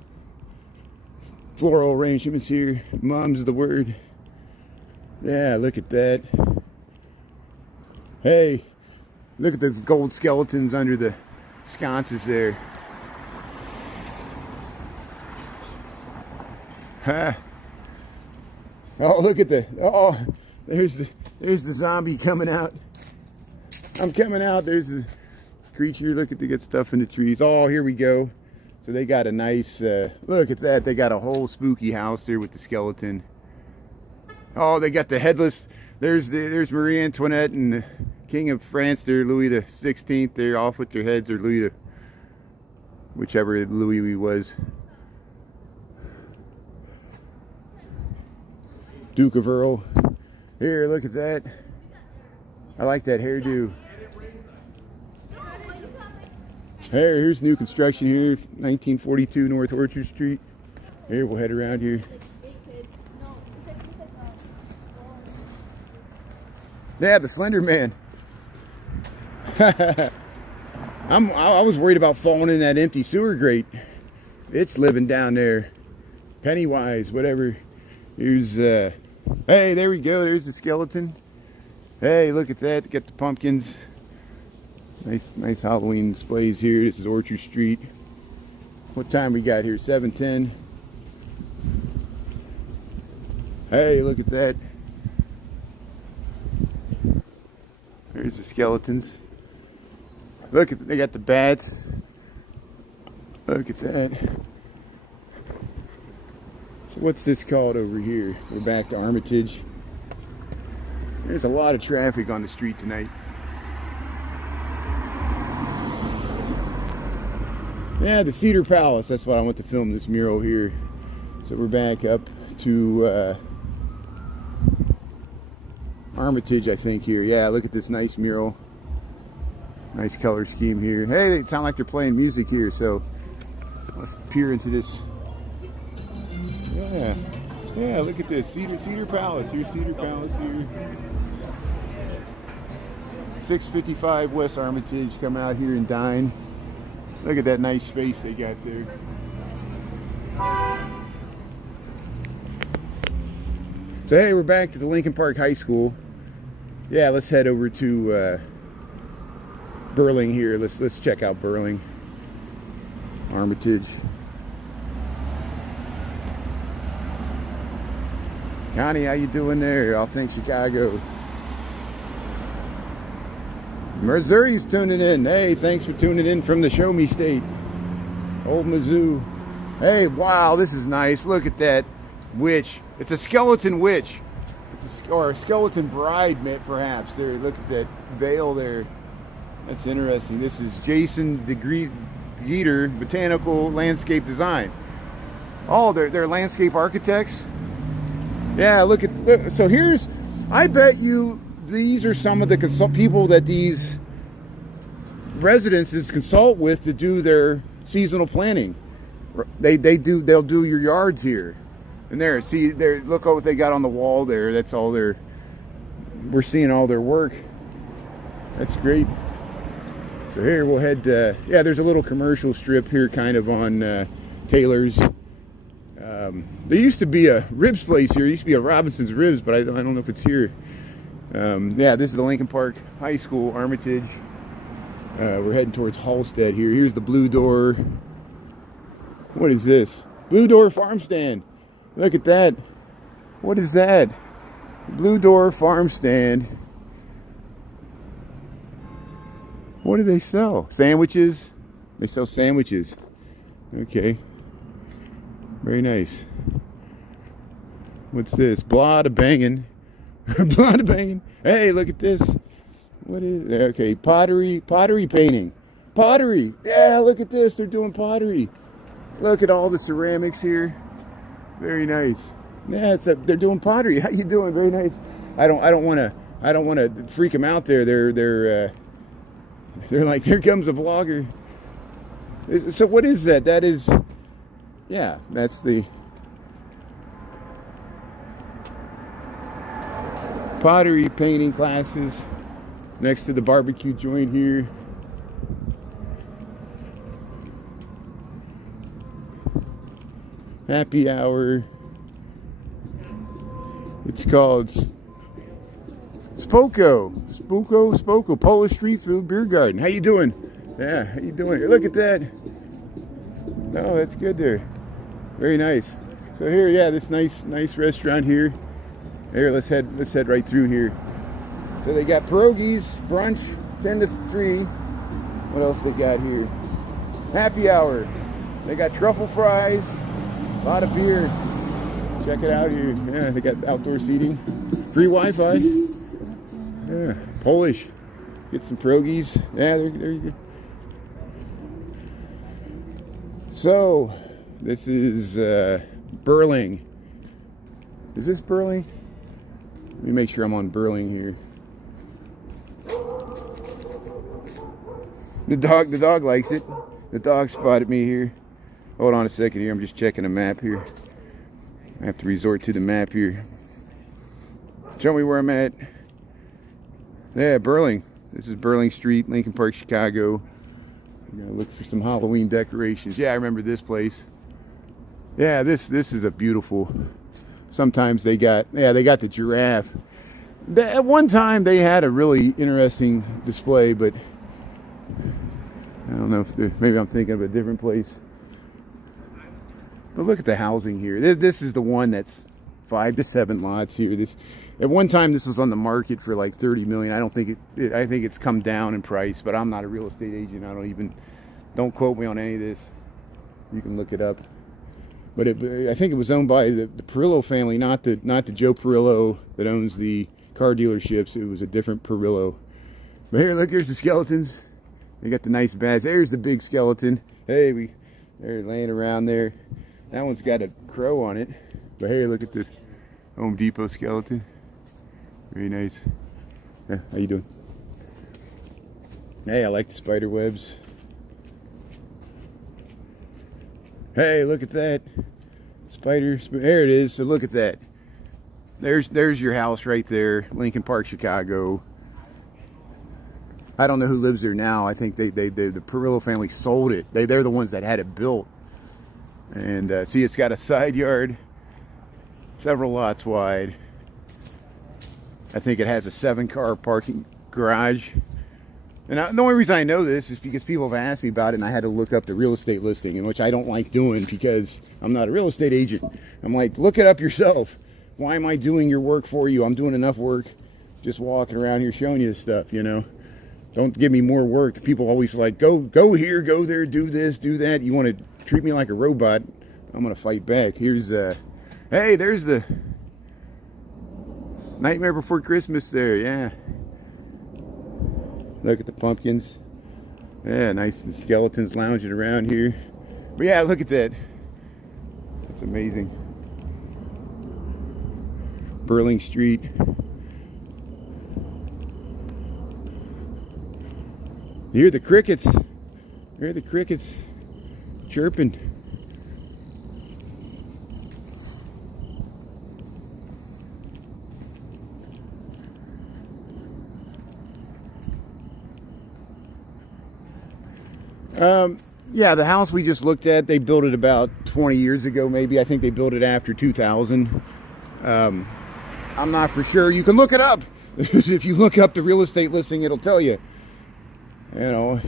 floral arrangements here. Mom's the word. Yeah, look at that. Hey, look at the gold skeletons under the sconces there. Huh. Oh, look at there's the zombie coming out. I'm coming out. There's the creature. Look at, they get stuff in the trees. Oh, here we go. So they got a nice, look at that. They got a whole spooky house there with the skeleton. Oh, they got the headless. There's Marie Antoinette and the King of France there, Louis the 16th. They're off with their heads, or Louis whichever Louis he was. Duke of Earl. Here, look at that. I like that hairdo. Here's new construction here, 1942 North Orchard Street. Here, we'll head around here. Yeah, the Slender Man. I was worried about falling in that empty sewer grate. It's living down there. Pennywise, whatever. Here's, hey, there we go. There's the skeleton. Hey, look at that. Got the pumpkins. Nice Halloween displays here. This is Orchard Street. What time we got here? 7:10. Hey, look at that. There's the skeletons. Look at, they got the bats. Look at that. So what's this called over here? We're back to Armitage. There's a lot of traffic on the street tonight. Yeah, the Cedar Palace. That's what I want to film, this mural here. So we're back up to Armitage, I think, here. Yeah, look at this nice mural. Nice color scheme here. Hey, they sound like they're playing music here, so let's peer into this. Yeah, yeah, look at this. Cedar Palace. Here's Cedar Palace here. 655 West Armitage. Come out here and dine. Look at that nice space they got there. So hey, we're back to the Lincoln Park High School. Yeah, let's head over to Burling here. Let's check out Burling. Armitage. Connie, how you doing there? All things Chicago. Missouri's tuning in. Hey, thanks for tuning in from the Show Me State. Old Mizzou. Hey, wow, this is nice. Look at that witch. It's a skeleton witch. Or a skeleton bride, perhaps. There, look at that veil there. That's interesting. This is Jason DeGeeter, Botanical Landscape Design. Oh, they're landscape architects. Yeah, look. So here's, I bet you these are some of the people that these residences consult with to do their seasonal planning. They'll do your yards here. And there, see, there. Look at what they got on the wall there. That's all their. We're seeing all their work. That's great. So here we'll head. Yeah, there's a little commercial strip here, kind of on Taylor's. There used to be a ribs place here. There used to be a Robinson's Ribs, but I don't know if it's here. Yeah, this is the Lincoln Park High School, Armitage. We're heading towards Halstead here. Here's the Blue Door. What is this? Blue Door Farm Stand. Look at that. What is that? Blue Door Farm Stand. What do they sell? Sandwiches? They sell sandwiches. Okay. Very nice. What's this? Blada banging. Blada banging. Hey, look at this. What is it? Okay, pottery painting. Pottery. Yeah, look at this. They're doing pottery. Look at all the ceramics here. Very nice. Yeah, they're doing pottery. How you doing? Very nice. I don't want to freak them out there. They're like, here comes a vlogger. So what is that? That is, yeah, that's the pottery painting classes next to the barbecue joint here. Happy hour. It's called Spoko Polish Street Food Beer Garden. How you doing? Yeah, how you doing? Look at that. No, that's good there. Very nice. So here, yeah, this nice restaurant here. Here, let's head right through here. So they got pierogies, brunch, 10 to 3. What else they got here? Happy hour. They got truffle fries, a lot of beer. Check it out here. Yeah, they got outdoor seating, free Wi-Fi. Yeah, Polish. Get some pierogies. Yeah, there you go. So, this is Burling. Is this Burling? Let me make sure I'm on Burling here. The dog likes it. The dog spotted me here. Hold on a second here. I'm just checking a map here. I have to resort to the map here. Show me where I'm at. Yeah, Burling. This is Burling Street, Lincoln Park, Chicago. We're gonna look for some Halloween decorations. Yeah, I remember this place. Yeah, this is a beautiful. Sometimes they got the giraffe. At one time they had a really interesting display, but I don't know if maybe I'm thinking of a different place. But look at the housing here. This is the one that's 5 to 7 lots here. This at one time this was on the market for like 30 million. I don't think I think it's come down in price, but I'm not a real estate agent. Don't quote me on any of this. You can look it up. But I think it was owned by the Perillo family, not the Joe Perillo that owns the car dealerships. It was a different Perillo. But here, look, here's the skeletons. They got the nice badge. There's the big skeleton. Hey, they're laying around there. That one's got a crow on it. But hey, look at the Home Depot skeleton. Very nice. Yeah, how you doing? Hey, I like the spider webs. Hey, look at that. Spider. There it is. So look at that. There's your house right there. Lincoln Park, Chicago. I don't know who lives there now. I think the Perillo family sold it. They're the ones that had it built. And see, it's got a side yard, several lots wide. I think it has a 7-car parking garage. And the only reason I know this is because people have asked me about it, and I had to look up the real estate listing, in which I don't like doing because I'm not a real estate agent. I'm like, look it up yourself. Why am I doing your work for you? I'm doing enough work just walking around here showing you this stuff, you know. Don't give me more work. People always like, go here, go there, do this, do that. You want to treat me like a robot, I'm going to fight back. Here's, hey, there's the Nightmare Before Christmas there, yeah. Look at the pumpkins. Yeah, nice. The skeletons lounging around here. But yeah, look at that. That's amazing. Burling Street. You hear the crickets. You hear the crickets chirping. Yeah, the house we just looked at, they built it about 20 years ago, maybe. I think they built it after 2000. I'm not for sure. You can look it up. If you look up the real estate listing, it'll tell you. You know,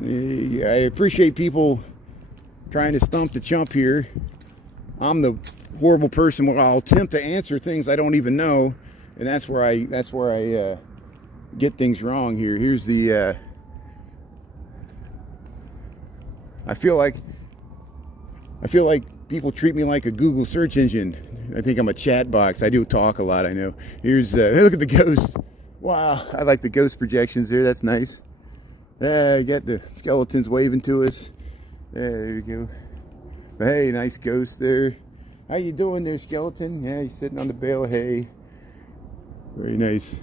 I appreciate people trying to stump the chump here. I'm the horrible person where I'll attempt to answer things I don't even know, and that's where I get things wrong here. Here's the. I feel like people treat me like a Google search engine. I think I'm a chat box. I do talk a lot, I know. Here's hey, look at the ghost. Wow, I like the ghost projections there. That's nice. You got the skeletons waving to us. There you go. Hey, nice ghost there. How you doing there, skeleton? Yeah, he's sitting on the bale of hay. Very nice.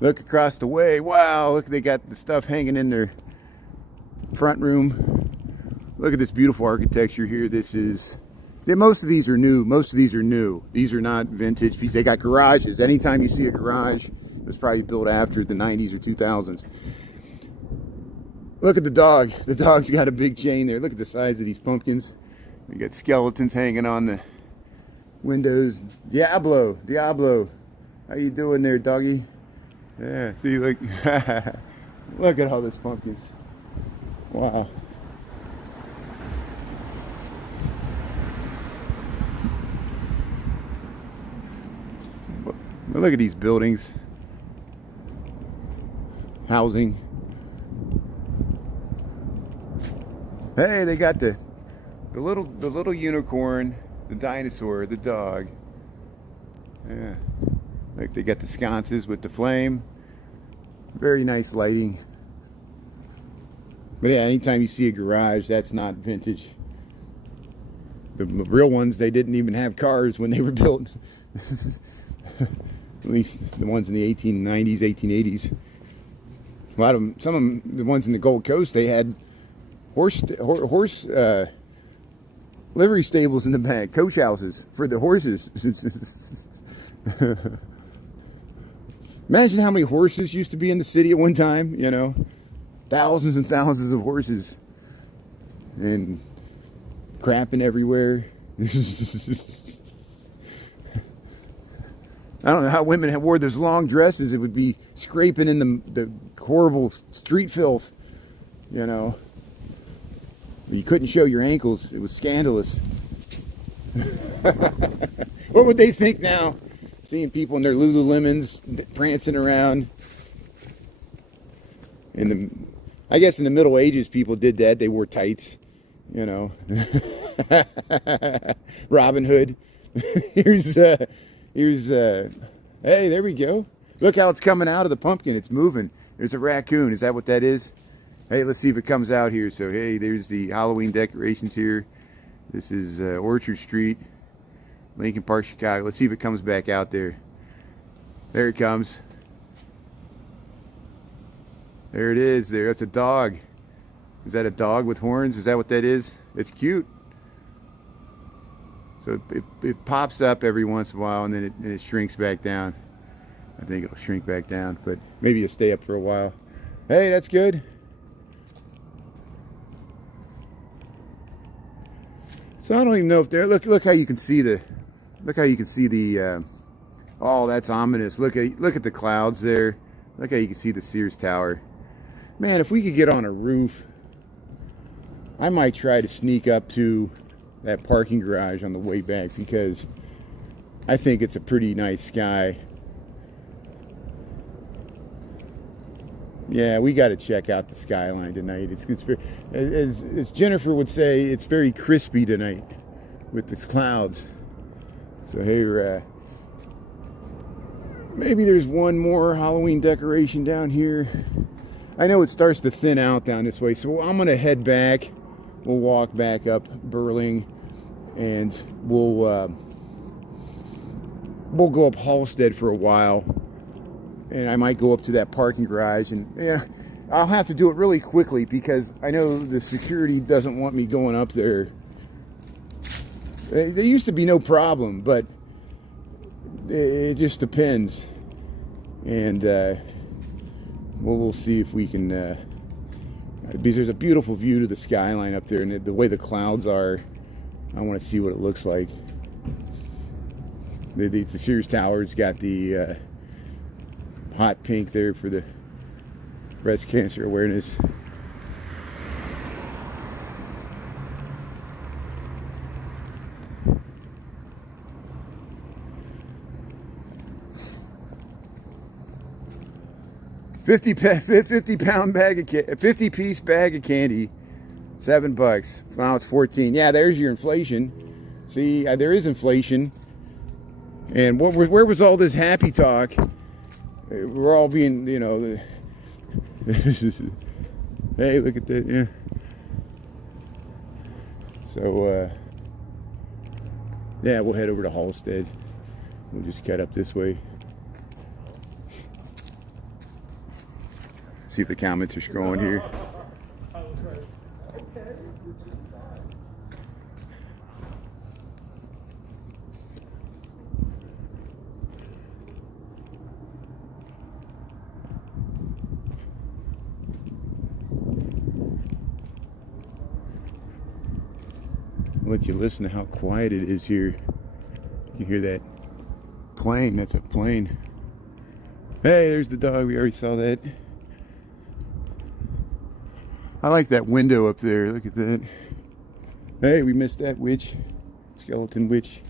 Look across the way. Wow, look, they got the stuff hanging in their front room. Look at this beautiful architecture here. Most of these are new. These are not vintage. They got garages. Anytime you see a garage, it was probably built after the 90s or 2000s. Look at the dog. The dog's got a big chain there. Look at the size of these pumpkins. We got skeletons hanging on the windows. Diablo. How you doing there, doggy? Yeah, see, look. Look at all those pumpkins. Wow. Well, look at these buildings. Housing. Hey, they got the little unicorn, the dinosaur, the dog. Yeah. Like they got the sconces with the flame. Very nice lighting. But yeah, anytime you see a garage, that's not vintage. The real ones, they didn't even have cars when they were built. At least the ones in the 1890s, 1880s. A lot of them, some of them, the ones in the Gold Coast, they had horse livery stables in the back, coach houses for the horses. Imagine how many horses used to be in the city at one time, you know? Thousands and thousands of horses. And crapping everywhere. I don't know how women had wore those long dresses. It would be scraping in the horrible street filth, you know. You couldn't show your ankles. It was scandalous. What would they think now? Seeing people in their Lululemons prancing around. I guess in the Middle Ages, people did that. They wore tights, you know. Robin Hood. Here's hey, there we go. Look how it's coming out of the pumpkin. It's moving. There's a raccoon. Is that what that is? Hey, let's see if it comes out here. So, hey, there's the Halloween decorations here. This is Orchard Street, Lincoln Park, Chicago. Let's see if it comes back out there. There it comes. There it is. There. That's a dog. Is that a dog with horns? Is that what that is? It's cute. So it pops up every once in a while, and then it shrinks back down. I think it'll shrink back down, but maybe it'll stay up for a while. Hey, that's good. So I don't even know if there. Look how you can see the. Look how you can see the. Oh, that's ominous. Look at the clouds there. Look how you can see the Sears Tower. Man, if we could get on a roof, I might try to sneak up to that parking garage on the way back, because I think it's a pretty nice sky. Yeah, we got to check out the skyline tonight. It's very, as Jennifer would say, it's very crispy tonight with the clouds. So here, maybe there's one more Halloween decoration down here. I know it starts to thin out down this way, so I'm gonna head back. We'll walk back up Burling, and we'll go up Halstead for a while. And I might go up to that parking garage, and yeah, I'll have to do it really quickly because I know the security doesn't want me going up there. There used to be no problem, but it just depends. And we'll see if we can, because there's a beautiful view to the skyline up there, and the way the clouds are, I want to see what it looks like. The Sears Tower's got the hot pink there for the breast cancer awareness. $50 piece bag of candy, $7. Now it's 14. Yeah, there's your inflation. See, there is inflation. And where was all this happy talk? We're all being, you know, hey, look at that, yeah. So, yeah, we'll head over to Halstead. We'll just cut up this way. See if the comments are scrolling here. I'll let you listen to how quiet it is here. You can hear that plane. That's a plane. Hey, there's the dog. We already saw that. I like that window up there. Look at that. Hey, we missed that witch. Skeleton witch.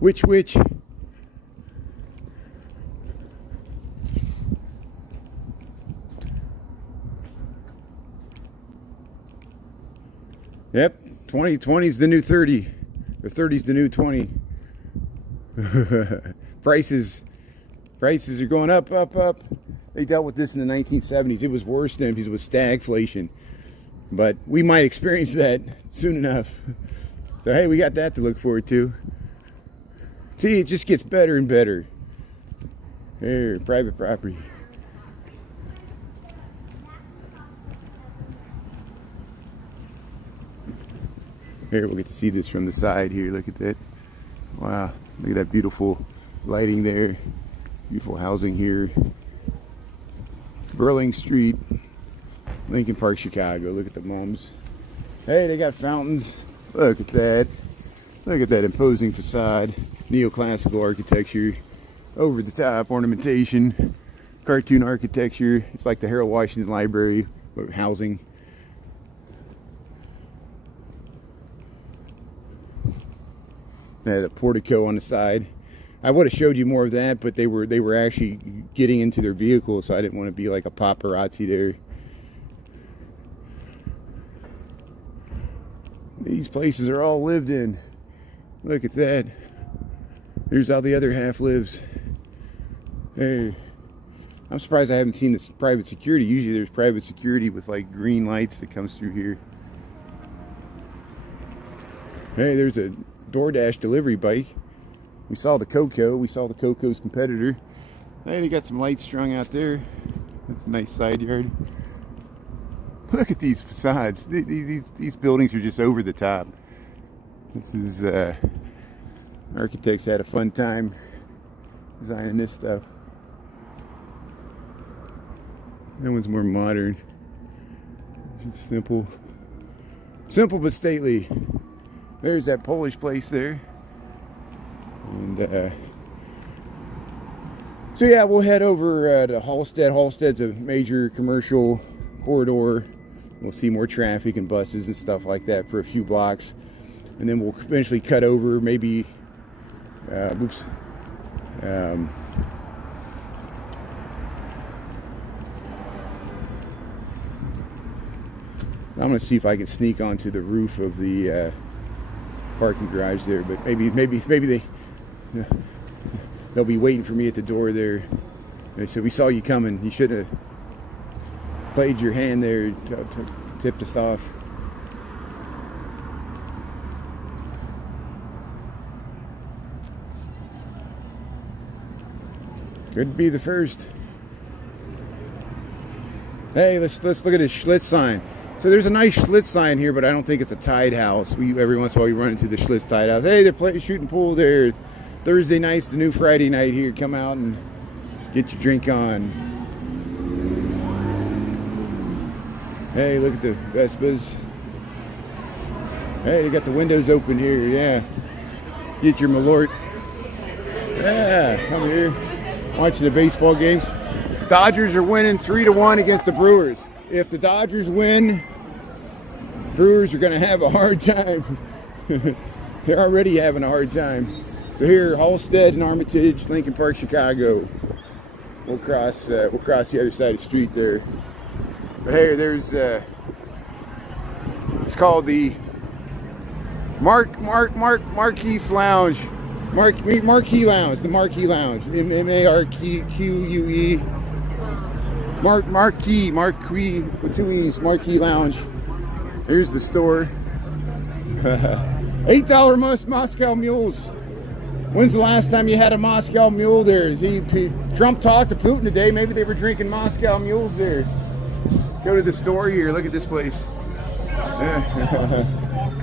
Witch. Yep, 20's the new 30. Or 30's the new 20. Prices are going up. They dealt with this in the 1970s. It was worse then because it was stagflation. But we might experience that soon enough. So hey, we got that to look forward to. See, it just gets better and better. Here, private property. Here, we'll get to see this from the side here. Look at that. Wow, look at that beautiful lighting there. Beautiful housing here. Burling Street, Lincoln Park, Chicago. Look at the mums. Hey, they got fountains. Look at that. Look at that imposing facade. Neoclassical architecture. Over the top ornamentation. Cartoon architecture. It's like the Harold Washington Library housing. They had a portico on the side. I would have showed you more of that, but they were actually getting into their vehicle, so I didn't want to be like a paparazzi there. These places are all lived in. Look at that. Here's how the other half lives. Hey, I'm surprised I haven't seen this private security. Usually there's private security with like green lights that comes through here. Hey, there's a DoorDash delivery bike. We saw the Coco. We saw the Coco's competitor. Hey, they got some lights strung out there. That's a nice side yard. Look at these facades. These buildings are just over the top. This is architects had a fun time designing this stuff. That one's more modern. Just simple but stately. There's that Polish place there. And so yeah, we'll head over to Halstead. Halstead's a major commercial corridor. We'll see more traffic and buses and stuff like that for a few blocks, and then we'll eventually cut over. Maybe, I'm gonna see if I can sneak onto the roof of the parking garage there, but maybe they'll be waiting for me at the door there. They said, "We saw you coming. You should have played your hand there to tipped us off." Could be the first. Hey, let's look at this Schlitz sign. So there's a nice Schlitz sign here, but I don't think it's a Tide House. Every once in a while we run into the Schlitz Tide House. Hey, they're shooting pool there. Thursday night's the new Friday night here. Come out and get your drink on. Hey, look at the Vespas. Hey, they got the windows open here. Yeah, get your Malort. Yeah, come here. Watching the baseball games. Dodgers are winning 3-1 against the Brewers. If the Dodgers win, Brewers are going to have a hard time. They're already having a hard time. So here, Halstead and Armitage, Lincoln Park, Chicago. We'll cross the other side of the street there. But here, there's it's called the Marquee Lounge. Marquee Lounge, the Marquee Lounge. MARQUE. Marquee with two E's. Marquee Lounge. Here's the store. $8 Moscow mules. When's the last time you had a Moscow mule there? Trump talked to Putin today. Maybe they were drinking Moscow mules there. Go to the store here. Look at this place.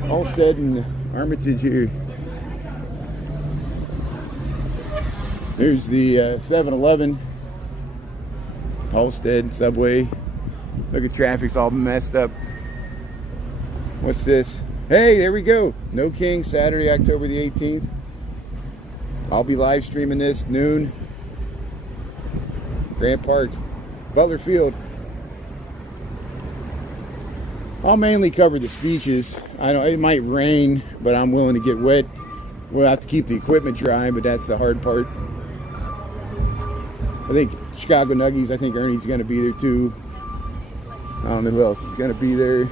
Halstead and Armitage here. There's the 7-Eleven. Halstead, Subway. Look at traffic's all messed up. What's this? Hey, there we go. No King, Saturday, October the 18th. I'll be live streaming this noon. Grant Park, Butler Field. I'll mainly cover the speeches. I know it might rain, but I'm willing to get wet. We'll have to keep the equipment dry, but that's the hard part. I think Chicago Nuggies, I think Ernie's going to be there too. I don't know who else is going to be there.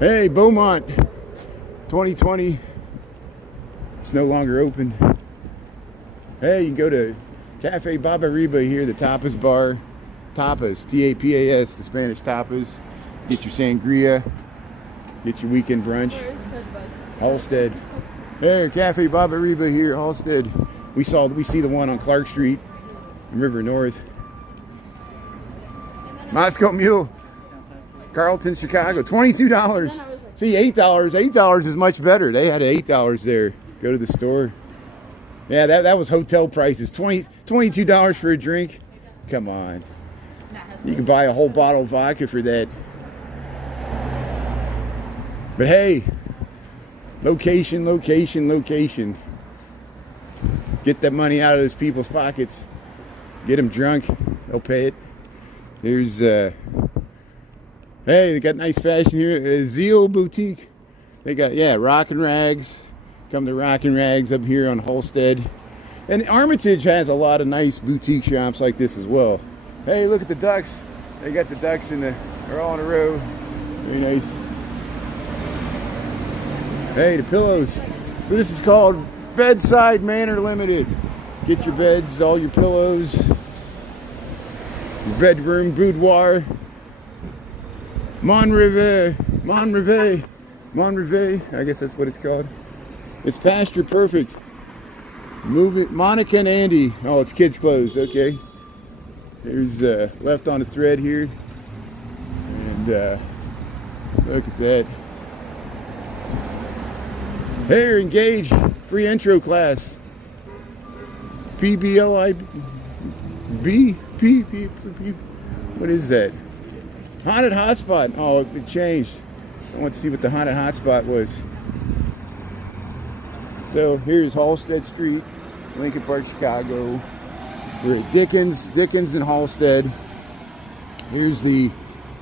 Hey, Beaumont, 2020. It's no longer open. Hey, you can go to Cafe Baba Riba here, the tapas bar. Tapas, T-A-P-A-S, the Spanish tapas. Get your sangria. Get your weekend brunch. Halstead. Hey, Cafe Baba Riba here, Halstead. We see the one on Clark Street in River North. Moscow Mule, Carlton, Chicago, $22. See, $8. $8 is much better. They had $8 there. Go to the store. Yeah, that was hotel prices. $22 for a drink. Come on. You can buy a whole bottle of vodka for that. But hey, location, location, location. Get that money out of those people's pockets. Get them drunk. They'll pay it. Here's, hey, they got nice fashion here. Zeal Boutique. They got, yeah, Rockin' Rags. Come to Rockin' Rags up here on Halstead. And Armitage has a lot of nice boutique shops like this as well. Hey, look at the ducks. They got the ducks they're all in a row. Very nice. Hey, the pillows. So this is called Bedside Manor Limited. Get your beds, all your pillows, your bedroom, boudoir. Monreve, I guess that's what it's called. It's pasture perfect. Move it, Monica and Andy. Oh, it's kids' clothes. Okay. There's left on the thread here, and look at that. Hey, you're engaged. Free intro class. PBLIB. What is that? Haunted hotspot. Oh, it changed. I want to see what the haunted hotspot was. So here's Halstead Street, Lincoln Park, Chicago. We're at Dickens and Halstead. Here's the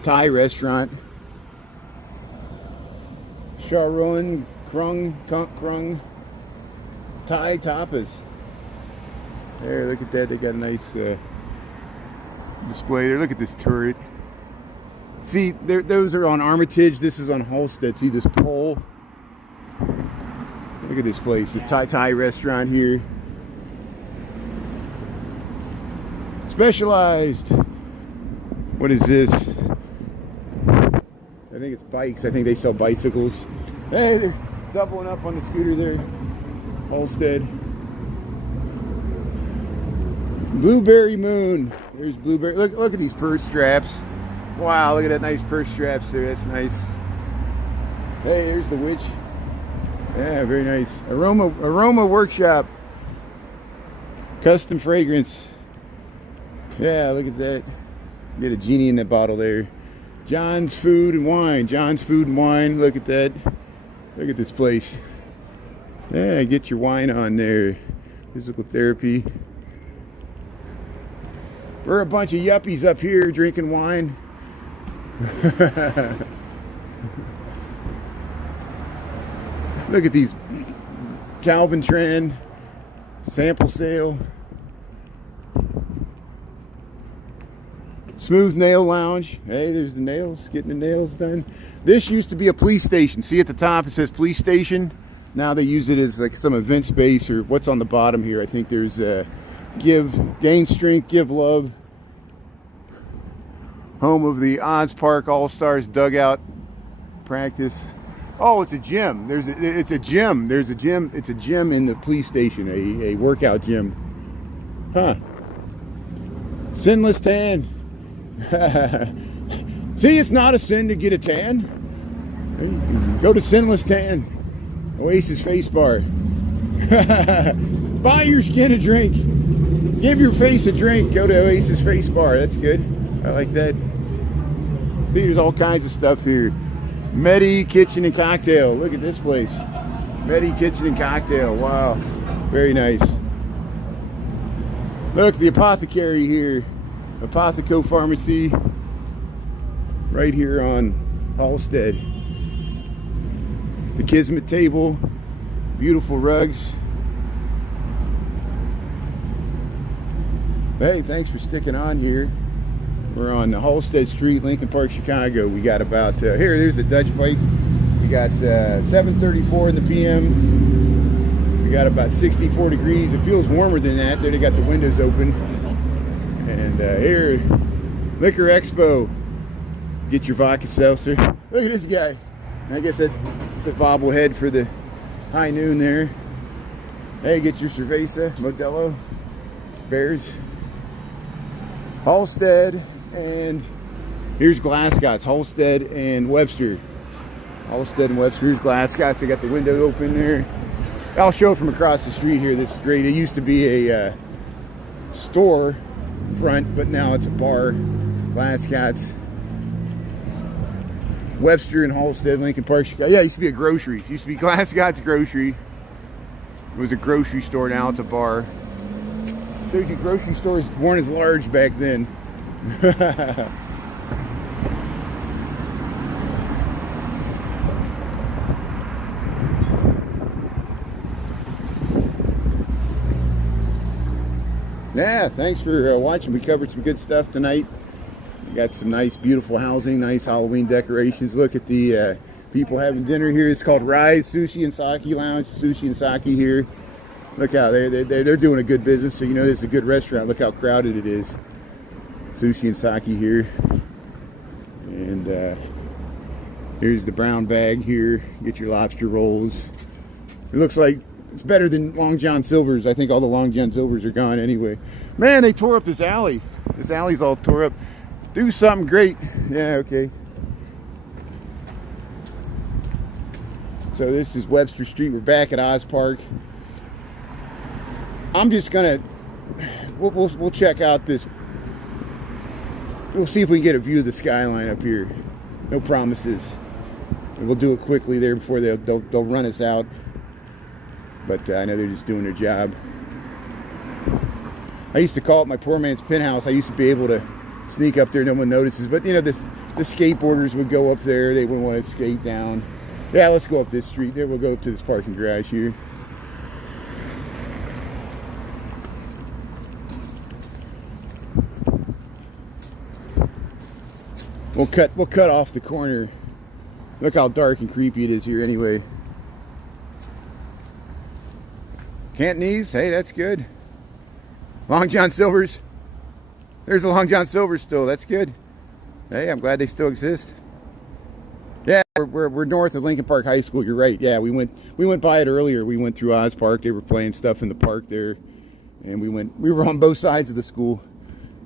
Thai restaurant. Sharon Krung Thai Tapas. There, look at that. They got a nice display there. Look at this turret. See, those are on Armitage. This is on Halstead. See this pole? Look at this place. This Thai restaurant here. Specialized. What is this? I think it's bikes. I think they sell bicycles. Hey, they're doubling up on the scooter there. Halstead. Blueberry Moon. There's Blueberry. Look at these purse straps. Wow, look at that nice purse straps there. That's nice. Hey, there's the witch. Yeah, very nice. Aroma Workshop. Custom fragrance. Yeah, look at that. Get a genie in that bottle there. John's Food and Wine. John's Food and Wine. Look at that. Look at this place. Yeah, get your wine on there. Physical therapy. We're a bunch of yuppies up here drinking wine. Look at these. Calvin Tran. Sample sale. Smooth Nail Lounge. Hey, there's the nails. Getting the nails done. This used to be a police station. See at the top it says police station. Now they use it as like some event space, or what's on the bottom here. I think there's gain strength, give love. Home of the Odds Park All-Stars dugout practice. Oh, it's a gym. It's a gym. It's a gym in the police station, a workout gym. Huh. Sinless tan. See, it's not a sin to get a tan. Go to Sinless Tan. Oasis Face Bar. Buy your skin a drink. Give your face a drink. Go to Oasis Face Bar. That's good. I like that. See, there's all kinds of stuff here. Medi Kitchen and Cocktail. Look at this place. Medi Kitchen and Cocktail. Wow. Very nice. Look, the apothecary here. Apotheco Pharmacy. Right here on Halstead. The Kismet table. Beautiful rugs. Hey, thanks for sticking on here. We're on Halstead Street, Lincoln Park, Chicago. We got about, there's a Dutch bike. We got 7:34 in the PM. We got about 64 degrees. It feels warmer than that. There they got the windows open. And here, Liquor Expo. Get your vodka seltzer. Look at this guy. I guess that's the bobblehead for the high noon there. Hey, get your cerveza, Modelo, Bears. Halstead, and here's Glasgow. Halstead and Webster. Halstead and Webster. Here's Glasgow. They got the window open there. I'll show from across the street here. This is great. It used to be a store front, but now it's a bar. Glasgows, Webster and Halstead, Lincoln Park, Chicago. Yeah, it used to be a grocery. It used to be Glasgow's Grocery. It was a grocery store. Now it's a bar. Shows you grocery stores weren't as large back then. Yeah, thanks for watching. We covered some good stuff tonight. We got some nice, beautiful housing, nice Halloween decorations. Look at the people having dinner here. It's called Rise Sushi and Sake Lounge. Sushi and sake here. Look how they're doing a good business. So you know this is a good restaurant. Look how crowded it is. Sushi and sake here. And here's the brown bag here. Get your lobster rolls. It looks like it's better than Long John Silver's. I think all the Long John Silver's are gone anyway. Man, they tore up this alley. This alley's all tore up. Do something great. Yeah, okay. So this is Webster Street. We're back at Oz Park. I'm just gonna we'll check out this. We'll see if we can get a view of the skyline up here. No promises. And we'll do it quickly there before they'll run us out. But I know they're just doing their job. I used to call it my poor man's penthouse. I used to be able to sneak up there, no one notices. But you know, the skateboarders would go up there. They wouldn't want to skate down. Yeah, let's go up this street. There we'll go up to this parking garage here. We'll cut off the corner. Look how dark and creepy it is here anyway. Cantonese, hey, that's good. Long John Silver's. There's a Long John Silver's still. That's good. Hey, I'm glad they still exist. Yeah, we're north of Lincoln Park High School. You're right. Yeah, we went by it earlier. We went through Oz Park. They were playing stuff in the park there, and we were on both sides of the school.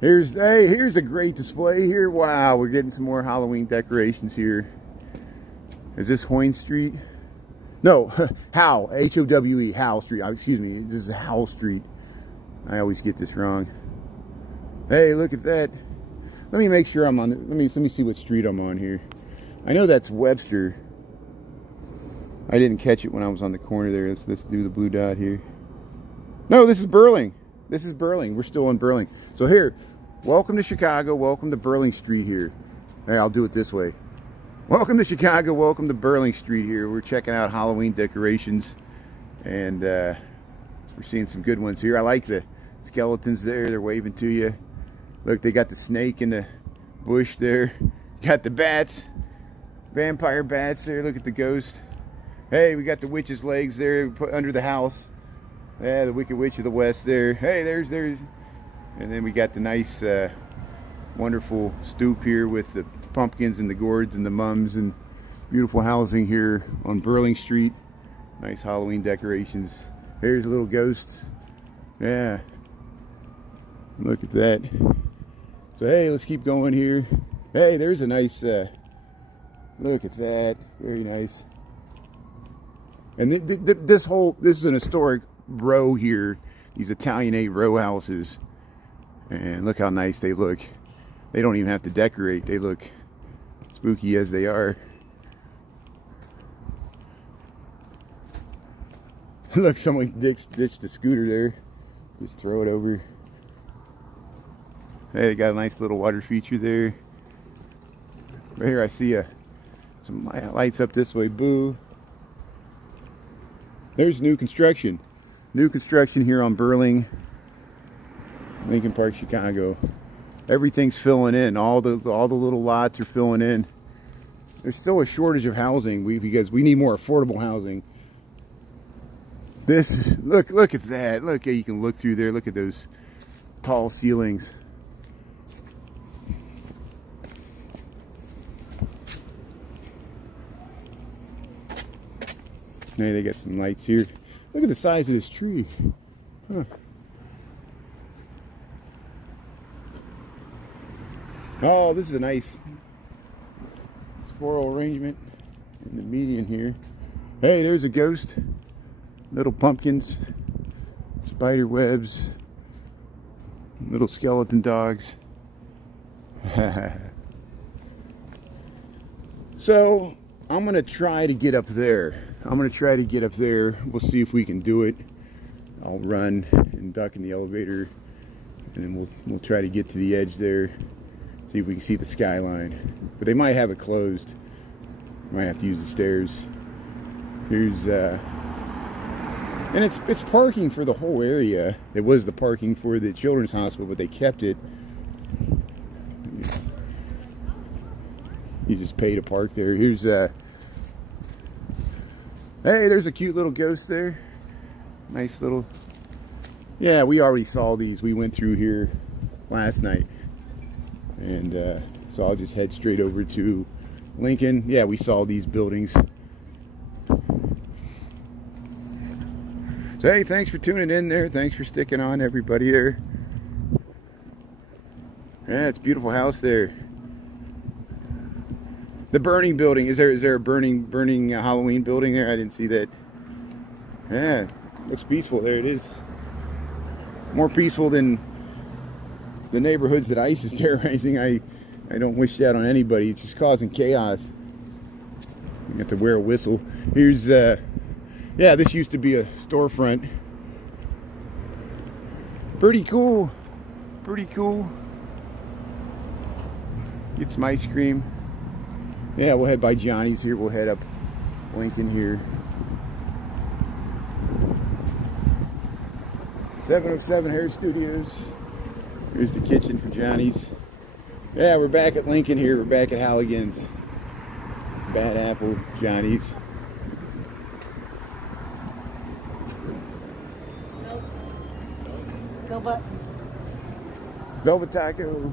Here's a great display here. Wow, we're getting some more Halloween decorations here. Is this Hoyne Street? No, Howe, H-O-W-E, Howe Street. Excuse me, this is Howe Street. I always get this wrong. Hey, look at that. Let me make sure I'm on. Let me see what street I'm on here. I know that's Webster. I didn't catch it when I was on the corner there. Let's do the blue dot here. No, this is Burling. This is Burling. We're still on Burling. So here, welcome to Chicago. Welcome to Burling Street here. Hey, I'll do it this way. Welcome to Chicago. Welcome to Burling Street here. We're checking out Halloween decorations, and we're seeing some good ones here. I like the skeletons there. They're waving to you. Look, they got the snake in the bush there. Got the bats, vampire bats there. Look at the ghost. Hey, we got the witch's legs there put under the house. Yeah, the Wicked Witch of the West there. Hey, there's. And then we got the nice, wonderful stoop here with the pumpkins and the gourds and the mums and beautiful housing here on Burling Street. Nice Halloween decorations. Here's a little ghost. Yeah. Look at that. So, hey, let's keep going here. Hey, there's a nice, look at that. Very nice. And this is an historic row here. These Italianate row houses. And look how nice they look. They don't even have to decorate. They look spooky as they are. Look, someone ditched the scooter there. Just throw it over. Hey, they got a nice little water feature there. Right here I see some lights up this way. Boo. There's new construction. New construction here on Burling, Lincoln Park, Chicago. Everything's filling in. All the little lots are filling in. There's still a shortage of housing because we need more affordable housing. This look at that. Look, you can look through there. Look at those tall ceilings. Hey, they got some lights here. Look at the size of this tree. Huh. Oh, this is a nice floral arrangement in the median here. Hey, there's a ghost. little pumpkins, spider webs, little skeleton dogs. So I'm gonna try to get up there. We'll see if we can do it. I'll run and duck in the elevator, and then we'll try to get to the edge there, see if we can see the skyline. But they might have it closed. Might have to use the stairs. Here's and it's parking for the whole area. It was the parking for the children's hospital, but they kept it. You just pay to park there. Here's hey, there's a cute little ghost there. Nice little. Yeah, we already saw these. We went through here last night, and so I'll just head straight over to Lincoln. Yeah, we saw these buildings. So hey, thanks for tuning in there. Thanks for sticking on, everybody there. Yeah, it's a beautiful house there. The burning building. Is there a burning Halloween building there? I didn't see that. Yeah, looks peaceful. There it is. More peaceful than the neighborhoods that ICE is terrorizing. I don't wish that on anybody. It's just causing chaos. You have to wear a whistle. Here's yeah, this used to be a storefront. Pretty cool. Pretty cool. Get some ice cream. Yeah, we'll head by Johnny's here. We'll head up Lincoln here. 707 Hair Studios. Here's the kitchen for Johnny's. Yeah, we're back at Lincoln here. We're back at Halligan's. Bad Apple, Johnny's. Velvet Taco.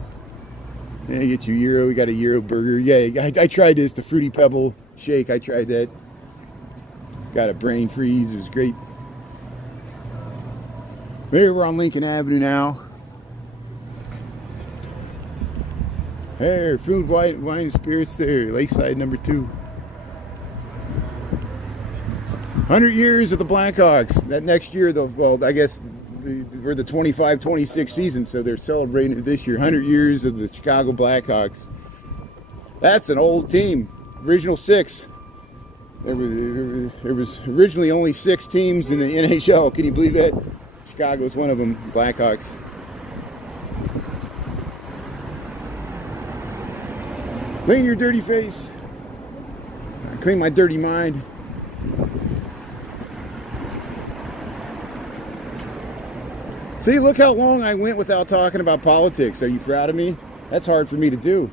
Yeah, you get your Euro. We got a Euro burger. Yeah, I tried this, the Fruity Pebble shake. I tried that. Got a brain freeze. It was great. There, we're on Lincoln Avenue now. There, food, wine, and spirits there. Lakeside number 2. 100 years of the Blackhawks. That next year, though, well, I guess we're the 25-26 season, so they're celebrating it this year. 100 years of the Chicago Blackhawks. That's an old team. Original 6. There was originally only 6 teams in the NHL. Can you believe that? Chicago's one of them. Blackhawks. Clean your dirty face. Clean my dirty mind. See, look how long I went without talking about politics. Are you proud of me? That's hard for me to do.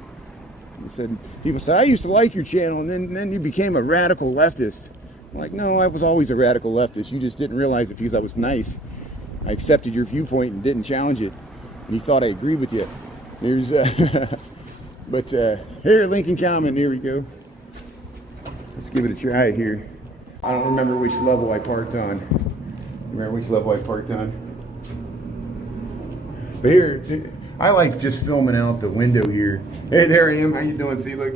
People said, I used to like your channel, and then you became a radical leftist. I'm like, no, I was always a radical leftist. You just didn't realize it because I was nice. I accepted your viewpoint and didn't challenge it. And you thought I agreed with you. There's, but here, Lincoln Common, here we go. Let's give it a try here. I don't remember which level I parked on. But here, I like just filming out the window here. Hey, there I am. How you doing? See, look.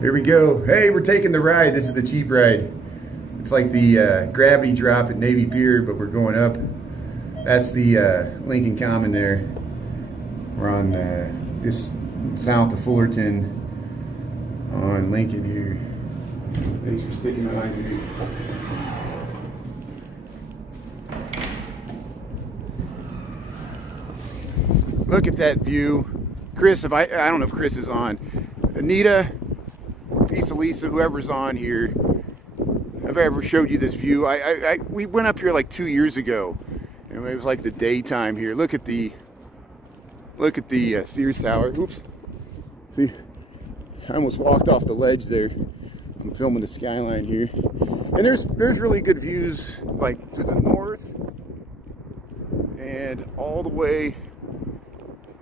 Here we go. Hey, we're taking the ride. This is the cheap ride. It's like the gravity drop at Navy Pier, but we're going up. That's the Lincoln Common there. We're on just south of Fullerton on Lincoln here. Thanks for sticking behind me. Look at that view. Chris, I don't know if Chris is on. Anita, Pizza Lisa, whoever's on here. Have I ever showed you this view? We went up here like 2 years ago, and it was like the daytime here. Look at the Sears Tower. Oops. See, I almost walked off the ledge there. I'm filming the skyline here, and there's really good views like to the north and all the way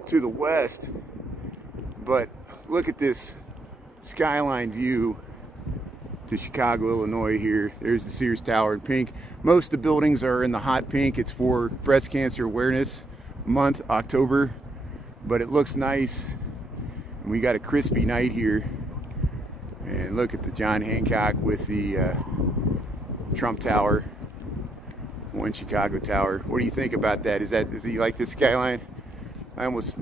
to the west. But look at this skyline view to Chicago, Illinois here. There's the Sears Tower in pink. Most of the buildings are in the hot pink. It's for Breast Cancer Awareness Month, October. But it looks nice. And we got a crispy night here. And look at the John Hancock with the Trump Tower, one Chicago Tower. What do you think about that? Does he like this skyline? I almost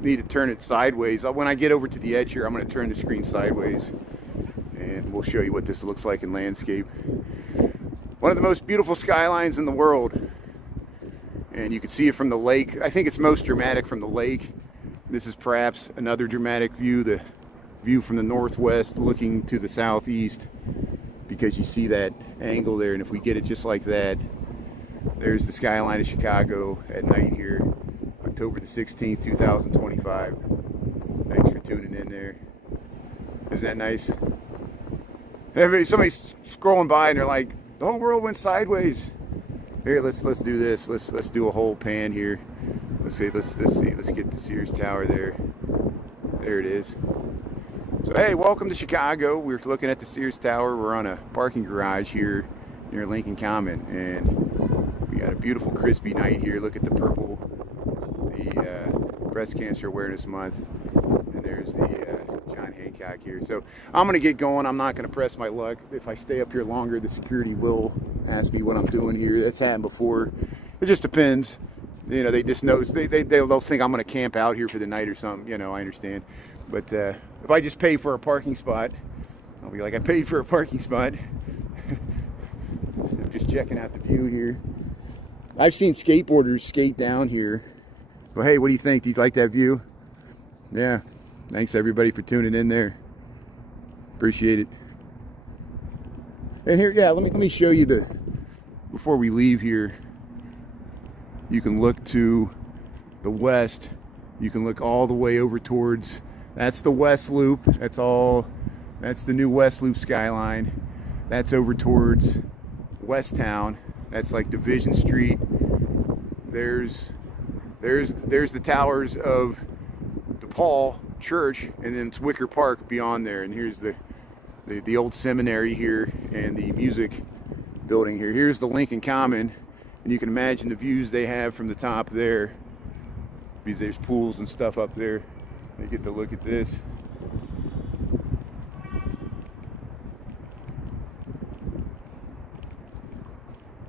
need to turn it sideways. When I get over to the edge here, I'm going to turn the screen sideways, and we'll show you what this looks like in landscape. One of the most beautiful skylines in the world, and you can see it from the lake. I think it's most dramatic from the lake. This is perhaps another dramatic view, the view from the northwest looking to the southeast, because you see that angle there, and if we get it just like that, there's the skyline of Chicago at night here, October the 16th, 2025. Thanks for tuning in there. Isn't that nice? Somebody's scrolling by and they're like, the whole world went sideways. Here, let's do this. Let's do a whole pan here. Let's get the Sears Tower there. There it is. So hey, welcome to Chicago. We're looking at the Sears Tower. We're on a parking garage here near Lincoln Common, and we got a beautiful crispy night here. Look at the purple, the Breast Cancer Awareness Month, and there's the John Hancock here. So I'm gonna get going. I'm not gonna press my luck. If I stay up here longer, the security will ask me what I'm doing here. That's happened before. It just depends. You know, they just know, they'll think I'm gonna camp out here for the night or something. You know, I understand. But if I just pay for a parking spot, I'll be like, I paid for a parking spot. I'm just checking out the view here. I've seen skateboarders skate down here. But hey, what do you think? Do you like that view? Yeah. Thanks everybody for tuning in there. Appreciate it. And here, yeah, let me show you before we leave here. You can look to the west. You can look all the way over towards, that's the West Loop. That's the new West Loop skyline. That's over towards West Town. That's like Division Street. There's the towers of DePaul Church, and then it's Wicker Park beyond there. And here's the old seminary here and the music building here. Here's the Lincoln Common, and you can imagine the views they have from the top there, because there's pools and stuff up there. You get to look at this.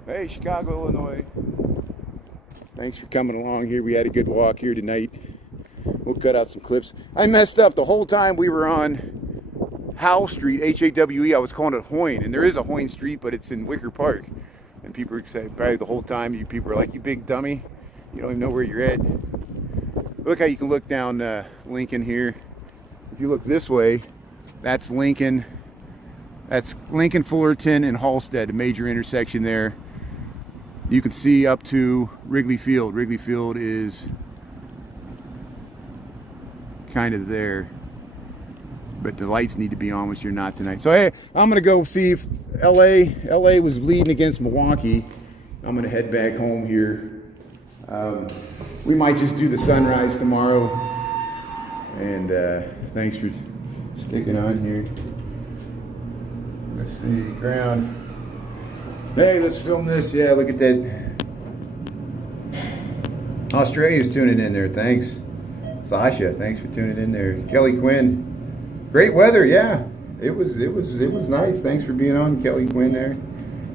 Hey, Chicago, Illinois. Thanks for coming along here. We had a good walk here tonight. We'll cut out some clips. I messed up the whole time we were on Howell Street, H-A-W-E. I was calling it Hoyne, and there is a Hoyne Street, but it's in Wicker Park. And people say, probably the whole time, people are like, you big dummy. You don't even know where you're at. Look how you can look down Lincoln here. If you look this way, that's Lincoln. That's Lincoln, Fullerton, and Halstead, a major intersection there. You can see up to Wrigley Field. Wrigley Field is kind of there, but the lights need to be on, which you're not tonight. So hey, I'm gonna go see if LA was leading against Milwaukee. I'm gonna head back home here. We might just do the sunrise tomorrow. And thanks for sticking on here. Let's see, ground. Hey, let's film this. Yeah, look at that. Australia's tuning in there. Thanks. Sasha, thanks for tuning in there. Kelly Quinn. Great weather, yeah. It was nice. Thanks for being on, Kelly Quinn there.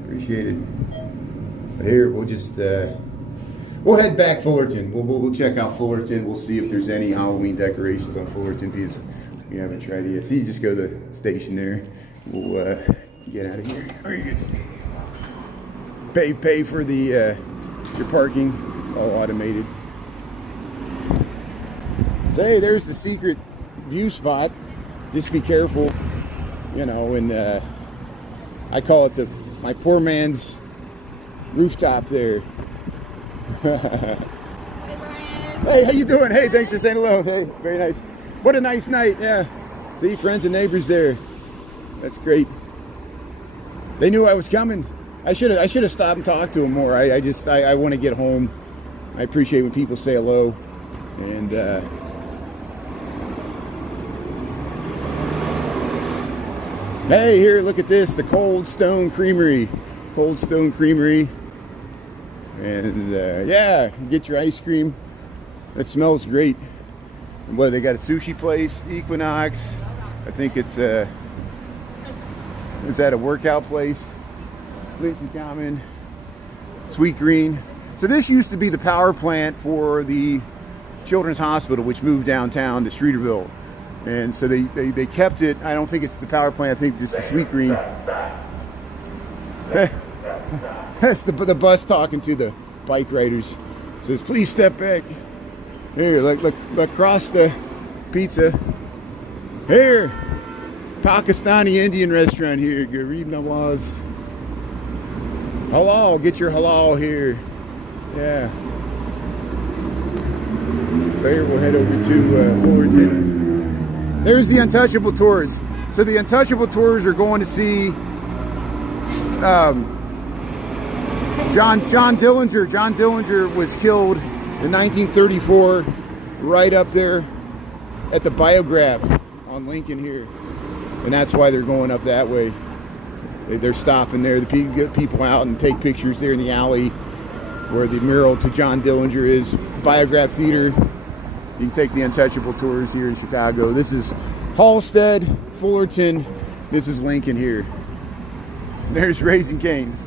Appreciate it. But here, we'll just we'll head back Fullerton. We'll check out Fullerton. We'll see if there's any Halloween decorations on Fullerton, because we haven't tried it yet. See, you just go to the station there. We'll get out of here. Very good. Pay for the your parking. It's all automated. So hey, there's the secret view spot. Just be careful, you know. And I call it my poor man's rooftop there. Hey, Brian. Hey, how you doing? Hey, thanks for saying hello. Hey, very nice. What a nice night. Yeah. See, friends and neighbors there. That's great. They knew I was coming. I should have stopped and talked to them more. I want to get home. I appreciate when people say hello. And hey, here, look at this, the Cold Stone Creamery. Cold Stone Creamery. And yeah, get your ice cream. It smells great. And what, they got a sushi place, Equinox. I think it's is that a workout place? Lincoln Common, Sweet Green. So this used to be the power plant for the Children's Hospital, which moved downtown to Streeterville. And so they kept it. I don't think it's the power plant. I think it's the Sweet Green. That's the bus talking to the bike riders. It says, please step back. Here, look across the pizza. Here, Pakistani Indian restaurant here. Garib Nawaz. Halal, get your halal here. Yeah. So here we'll head over to Fullerton. There's the Untouchable Tours. So the Untouchable Tours are going to see John Dillinger. John Dillinger was killed in 1934 right up there at the Biograph on Lincoln here. And that's why they're going up that way. They're stopping there to get people out and take pictures there in the alley where the mural to John Dillinger is. Biograph Theater. You can take the Untouchable Tours here in Chicago. This is Halstead, Fullerton. This is Lincoln here. There's Raising Cane's.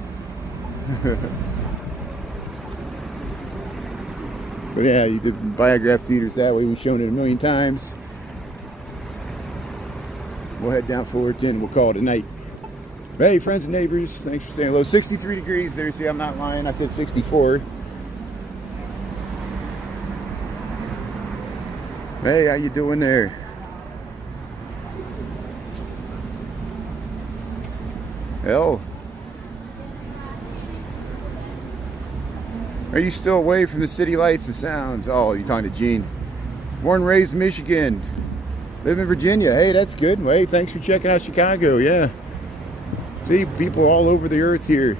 But yeah, you did Biograph Theaters that way. We've shown it a million times. We'll head down Fullerton. We'll call it a night. Hey, friends and neighbors, thanks for saying hello. 63 degrees there. See, I'm not lying. I said 64. Hey, how you doing there? Hell. Are you still away from the city lights and sounds? Oh, you're talking to Gene. Born and raised in Michigan. Live in Virginia. Hey, that's good. Hey, thanks for checking out Chicago. Yeah. See, people all over the earth here.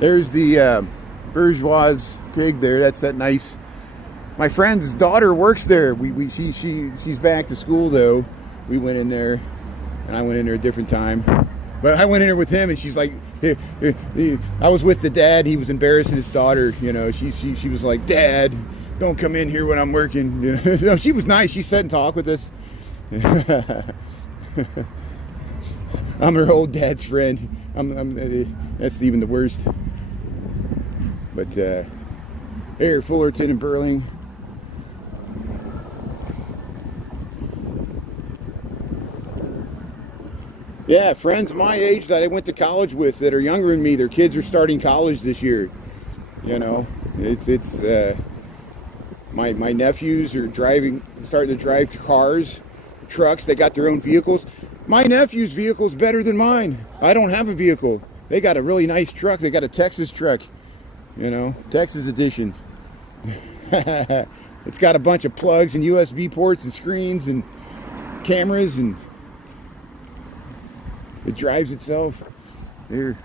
There's the bourgeois pig there. That's that nice. My friend's daughter works there. She's back to school though. We went in there, and I went in there a different time. But I went in there with him, and she's like, I was with the dad. He was embarrassing his daughter. You know, she was like, Dad, don't come in here when I'm working. You know, she was nice. She sat and talked with us. I'm her old dad's friend. That's even the worst. But here, Fullerton and Burling. Yeah, friends my age that I went to college with that are younger than me. Their kids are starting college this year. You know, it's my nephews are starting to drive cars, trucks. They got their own vehicles. My nephew's vehicle's better than mine. I don't have a vehicle. They got a really nice truck. They got a Texas truck, you know, Texas edition. It's got a bunch of plugs and USB ports and screens and cameras, and it drives itself. Here.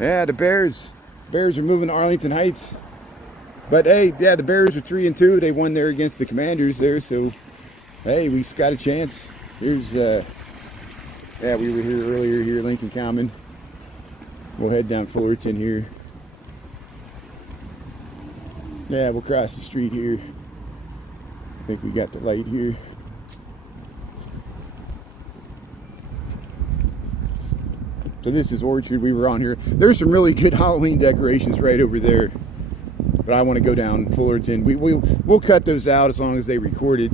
Yeah, the Bears are moving to Arlington Heights. But hey, yeah, the Bears are 3-2. They won there against the Commanders there, so hey, we got a chance. Here's yeah, we were here earlier here, Lincoln Common. We'll head down Fullerton here. Yeah, we'll cross the street here. I think we got the light here. So this is Orchard. We were on here. There's some really good Halloween decorations right over there. But I want to go down Fullerton. We'll cut those out as long as they recorded.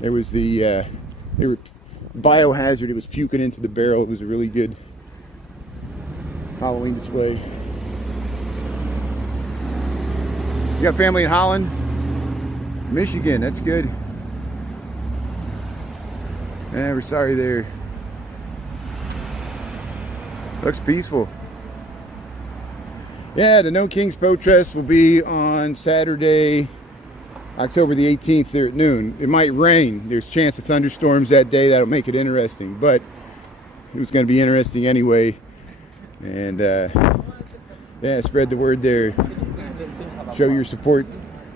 There was they were biohazard. It was puking into the barrel. It was a really good Halloween display. You got family in Holland? Michigan, that's good. Yeah, we're sorry there. Looks peaceful. Yeah, the No Kings protest will be on Saturday, October the 18th there at noon. It might rain. There's a chance of thunderstorms that day. That'll make it interesting. But it was going to be interesting anyway. And yeah, spread the word there. Show your support.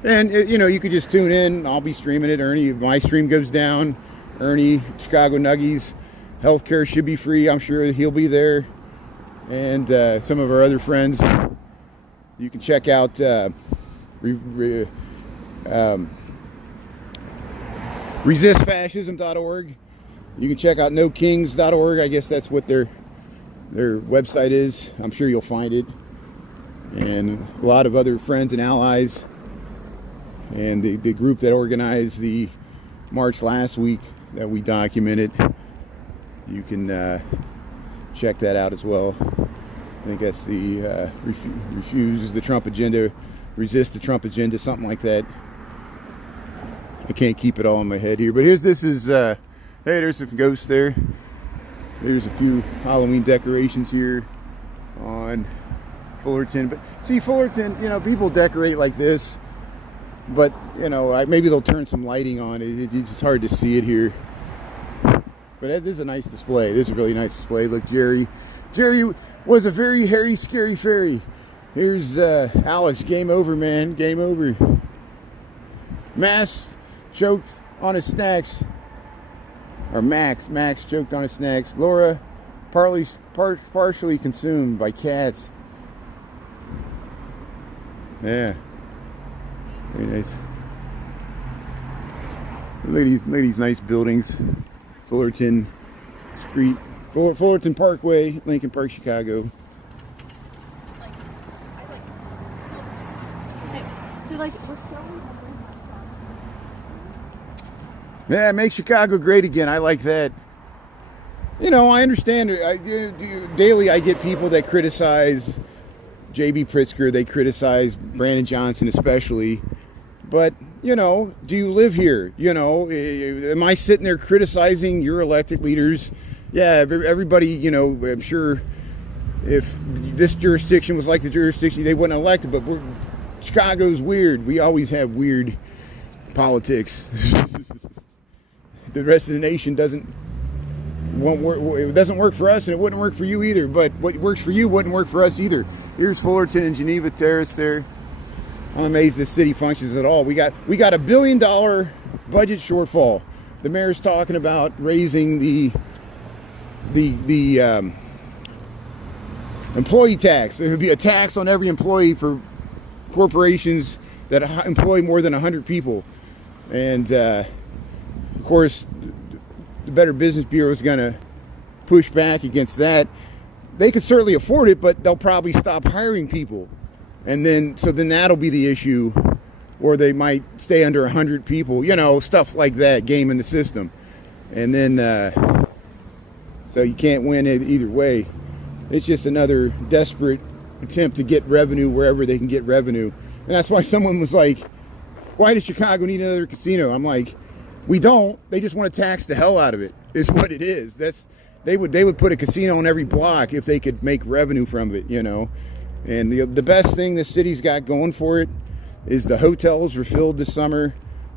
And, you know, you could just tune in. I'll be streaming it. Ernie, if my stream goes down, Ernie, Chicago Nuggies, healthcare should be free. I'm sure he'll be there. And some of our other friends. You can check out resistfascism.org. You can check out nokings.org. I guess that's what their website is. I'm sure you'll find it. And a lot of other friends and allies. And the group that organized the march last week that we documented. You can check that out as well. I think that's the refuse the Trump agenda, resist the Trump agenda, something like that. I can't keep it all in my head here, but this is hey, there's some ghosts there. There's a few Halloween decorations here on Fullerton. But see, Fullerton, you know, people decorate like this, but you know, maybe they'll turn some lighting on. It's just hard to see it here. But this is a nice display. This is a really nice display. Look, Jerry was a very hairy, scary fairy. Here's Alex. Game over, man. Game over. Mass choked on his snacks. Or Max choked on his snacks. Laura partially consumed by cats. Yeah. Very nice. Look at these nice buildings. Fullerton Street, Fullerton Parkway, Lincoln Park, Chicago. Yeah, make Chicago great again. I like that. You know, I understand. Daily I get people that criticize J.B. Pritzker. They criticize Brandon Johnson especially. But, you know, do you live here? You know, am I sitting there criticizing your elected leaders? Yeah, everybody, you know, I'm sure if this jurisdiction was like the jurisdiction, they wouldn't elect it. But Chicago's weird. We always have weird politics. The rest of the nation won't work. It doesn't work for us, and it wouldn't work for you either. But what works for you wouldn't work for us either. Here's Fullerton and Geneva Terrace there. I'm amazed this city functions at all. We got $1 billion budget shortfall. The mayor's talking about raising the employee tax. There would be a tax on every employee for corporations that employ more than 100 people, and of course, the Better Business Bureau is going to push back against that. They could certainly afford it, but they'll probably stop hiring people. And then that'll be the issue, or they might stay under 100 people, you know, stuff like that, gaming the system. And then, so you can't win it either way. It's just another desperate attempt to get revenue wherever they can get revenue. And that's why someone was like, why does Chicago need another casino? I'm like, we don't. They just want to tax the hell out of it, is what it is. They would put a casino on every block if they could make revenue from it, you know. And the best thing the city's got going for it is the hotels were filled this summer.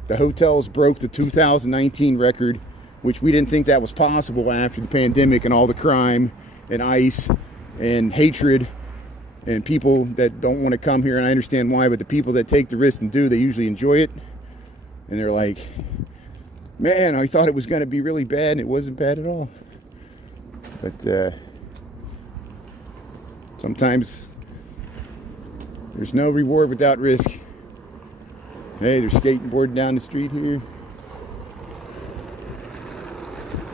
The hotels broke the 2019 record, which we didn't think that was possible after the pandemic and all the crime and ICE and hatred and people that don't want to come here. And I understand why, but the people that take the risk and do, they usually enjoy it. And they're like, man, I thought it was going to be really bad, and it wasn't bad at all. But sometimes there's no reward without risk. Hey, they're skateboarding down the street here.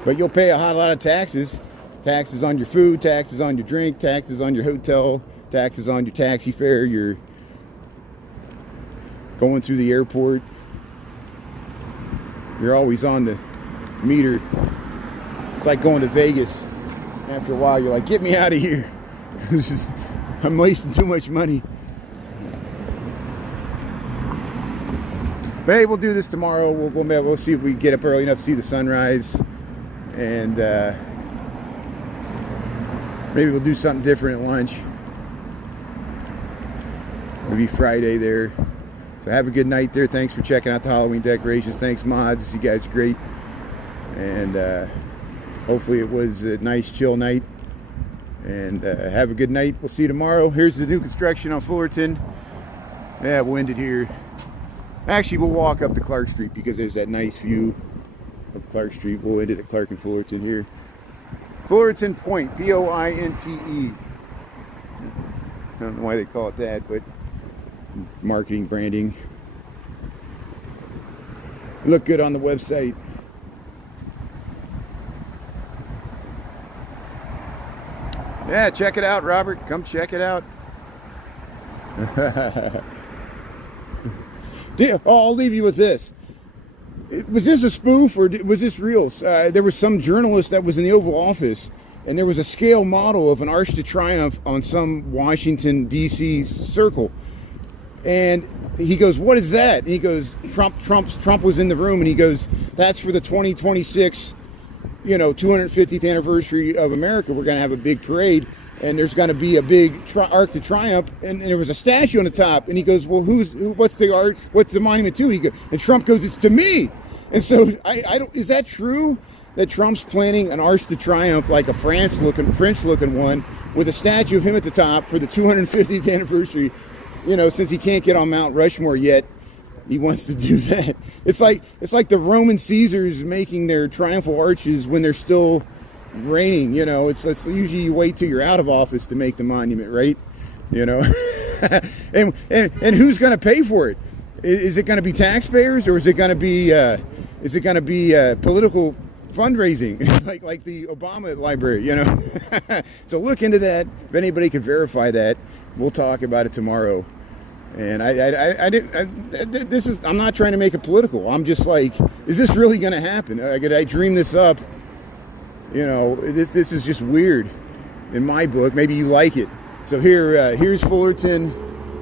But you'll pay a lot of taxes. Taxes on your food, taxes on your drink, taxes on your hotel, taxes on your taxi fare, you're going through the airport. You're always on the meter. It's like going to Vegas. After a while, you're like, get me out of here. I'm wasting too much money. But hey, we'll do this tomorrow. We'll see if we get up early enough to see the sunrise. And maybe we'll do something different at lunch. Maybe Friday there. So have a good night there. Thanks for checking out the Halloween decorations. Thanks, mods. You guys are great. And hopefully it was a nice, chill night. And have a good night. We'll see you tomorrow. Here's the new construction on Fullerton. Yeah, we'll end it here. Actually, we'll walk up to Clark Street because there's that nice view of Clark Street. We'll end it at Clark and Fullerton here. Fullerton Point, P-O-I-N-T-E. I don't know why they call it that, but marketing, branding. Look good on the website. Yeah, check it out, Robert. Come check it out. Yeah, I'll leave you with this. Was this a spoof or was this real? There was some journalist that was in the Oval Office, and there was a scale model of an Arch de Triomphe on some Washington, D.C. circle. And he goes, "What is that?" And he goes, Trump was in the room, and he goes, "That's for the 2026, 250th anniversary of America. We're going to have a big parade, and there's going to be a big Arc de Triomphe, and there was a statue on the top." And he goes, "Well, what's the art? What's the monument to?" And Trump goes, "It's to me." And so I don't. Is that true that Trump's planning an Arc de Triomphe, like a French-looking one, with a statue of him at the top for the 250th anniversary? Since he can't get on Mount Rushmore yet, he wants to do that. It's like the Roman Caesars making their triumphal arches when they're still reigning. It's usually you wait till you're out of office to make the monument, right? and who's going to pay for it? Is it going to be taxpayers, or is it going to be political fundraising like the Obama library? So look into that. If anybody can verify that, we'll talk about it tomorrow. And I'm not trying to make it political. I'm just like, is this really going to happen? I dream this up? This is just weird in my book. Maybe you like it. So here's Fullerton,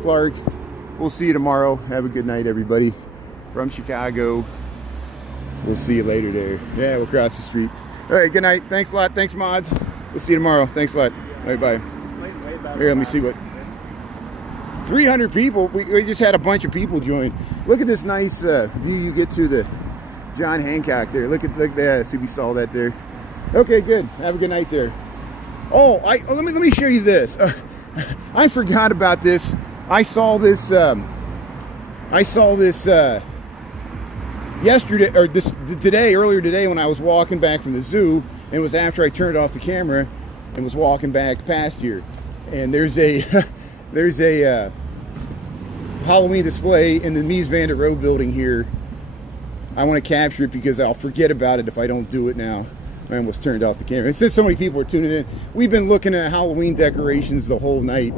Clark. We'll see you tomorrow. Have a good night, everybody. From Chicago. We'll see you later there. Yeah, we'll cross the street. All right, good night. Thanks a lot. Thanks, mods. We'll see you tomorrow. Thanks a lot. All right, bye. Here, let me see what. 300 people. We just had a bunch of people join. Look at this nice view you get to the John Hancock there. Look there. See, we saw that there. Okay, good. Have a good night there. Oh, let me show you this. I forgot about this. I saw this yesterday or earlier today when I was walking back from the zoo, and it was after I turned off the camera and was walking back past here. And there's a Halloween display in the Mies van der Rohe building here. I want to capture it because I'll forget about it if I don't do it now. I almost turned off the camera. And since so many people are tuning in, we've been looking at Halloween decorations the whole night.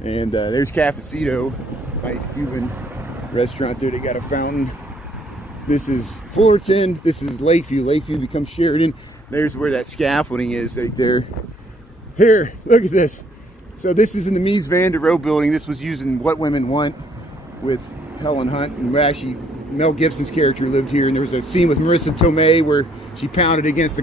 And there's Cafecito, nice Cuban restaurant there. They got a fountain. This is Fullerton. This is Lakeview. Lakeview becomes Sheridan. There's where that scaffolding is right there. Here, look at this. So this is in the Mies van der Rohe building. This was used in What Women Want with Helen Hunt. And actually, Mel Gibson's character lived here. And there was a scene with Marissa Tomei where she pounded against the glass.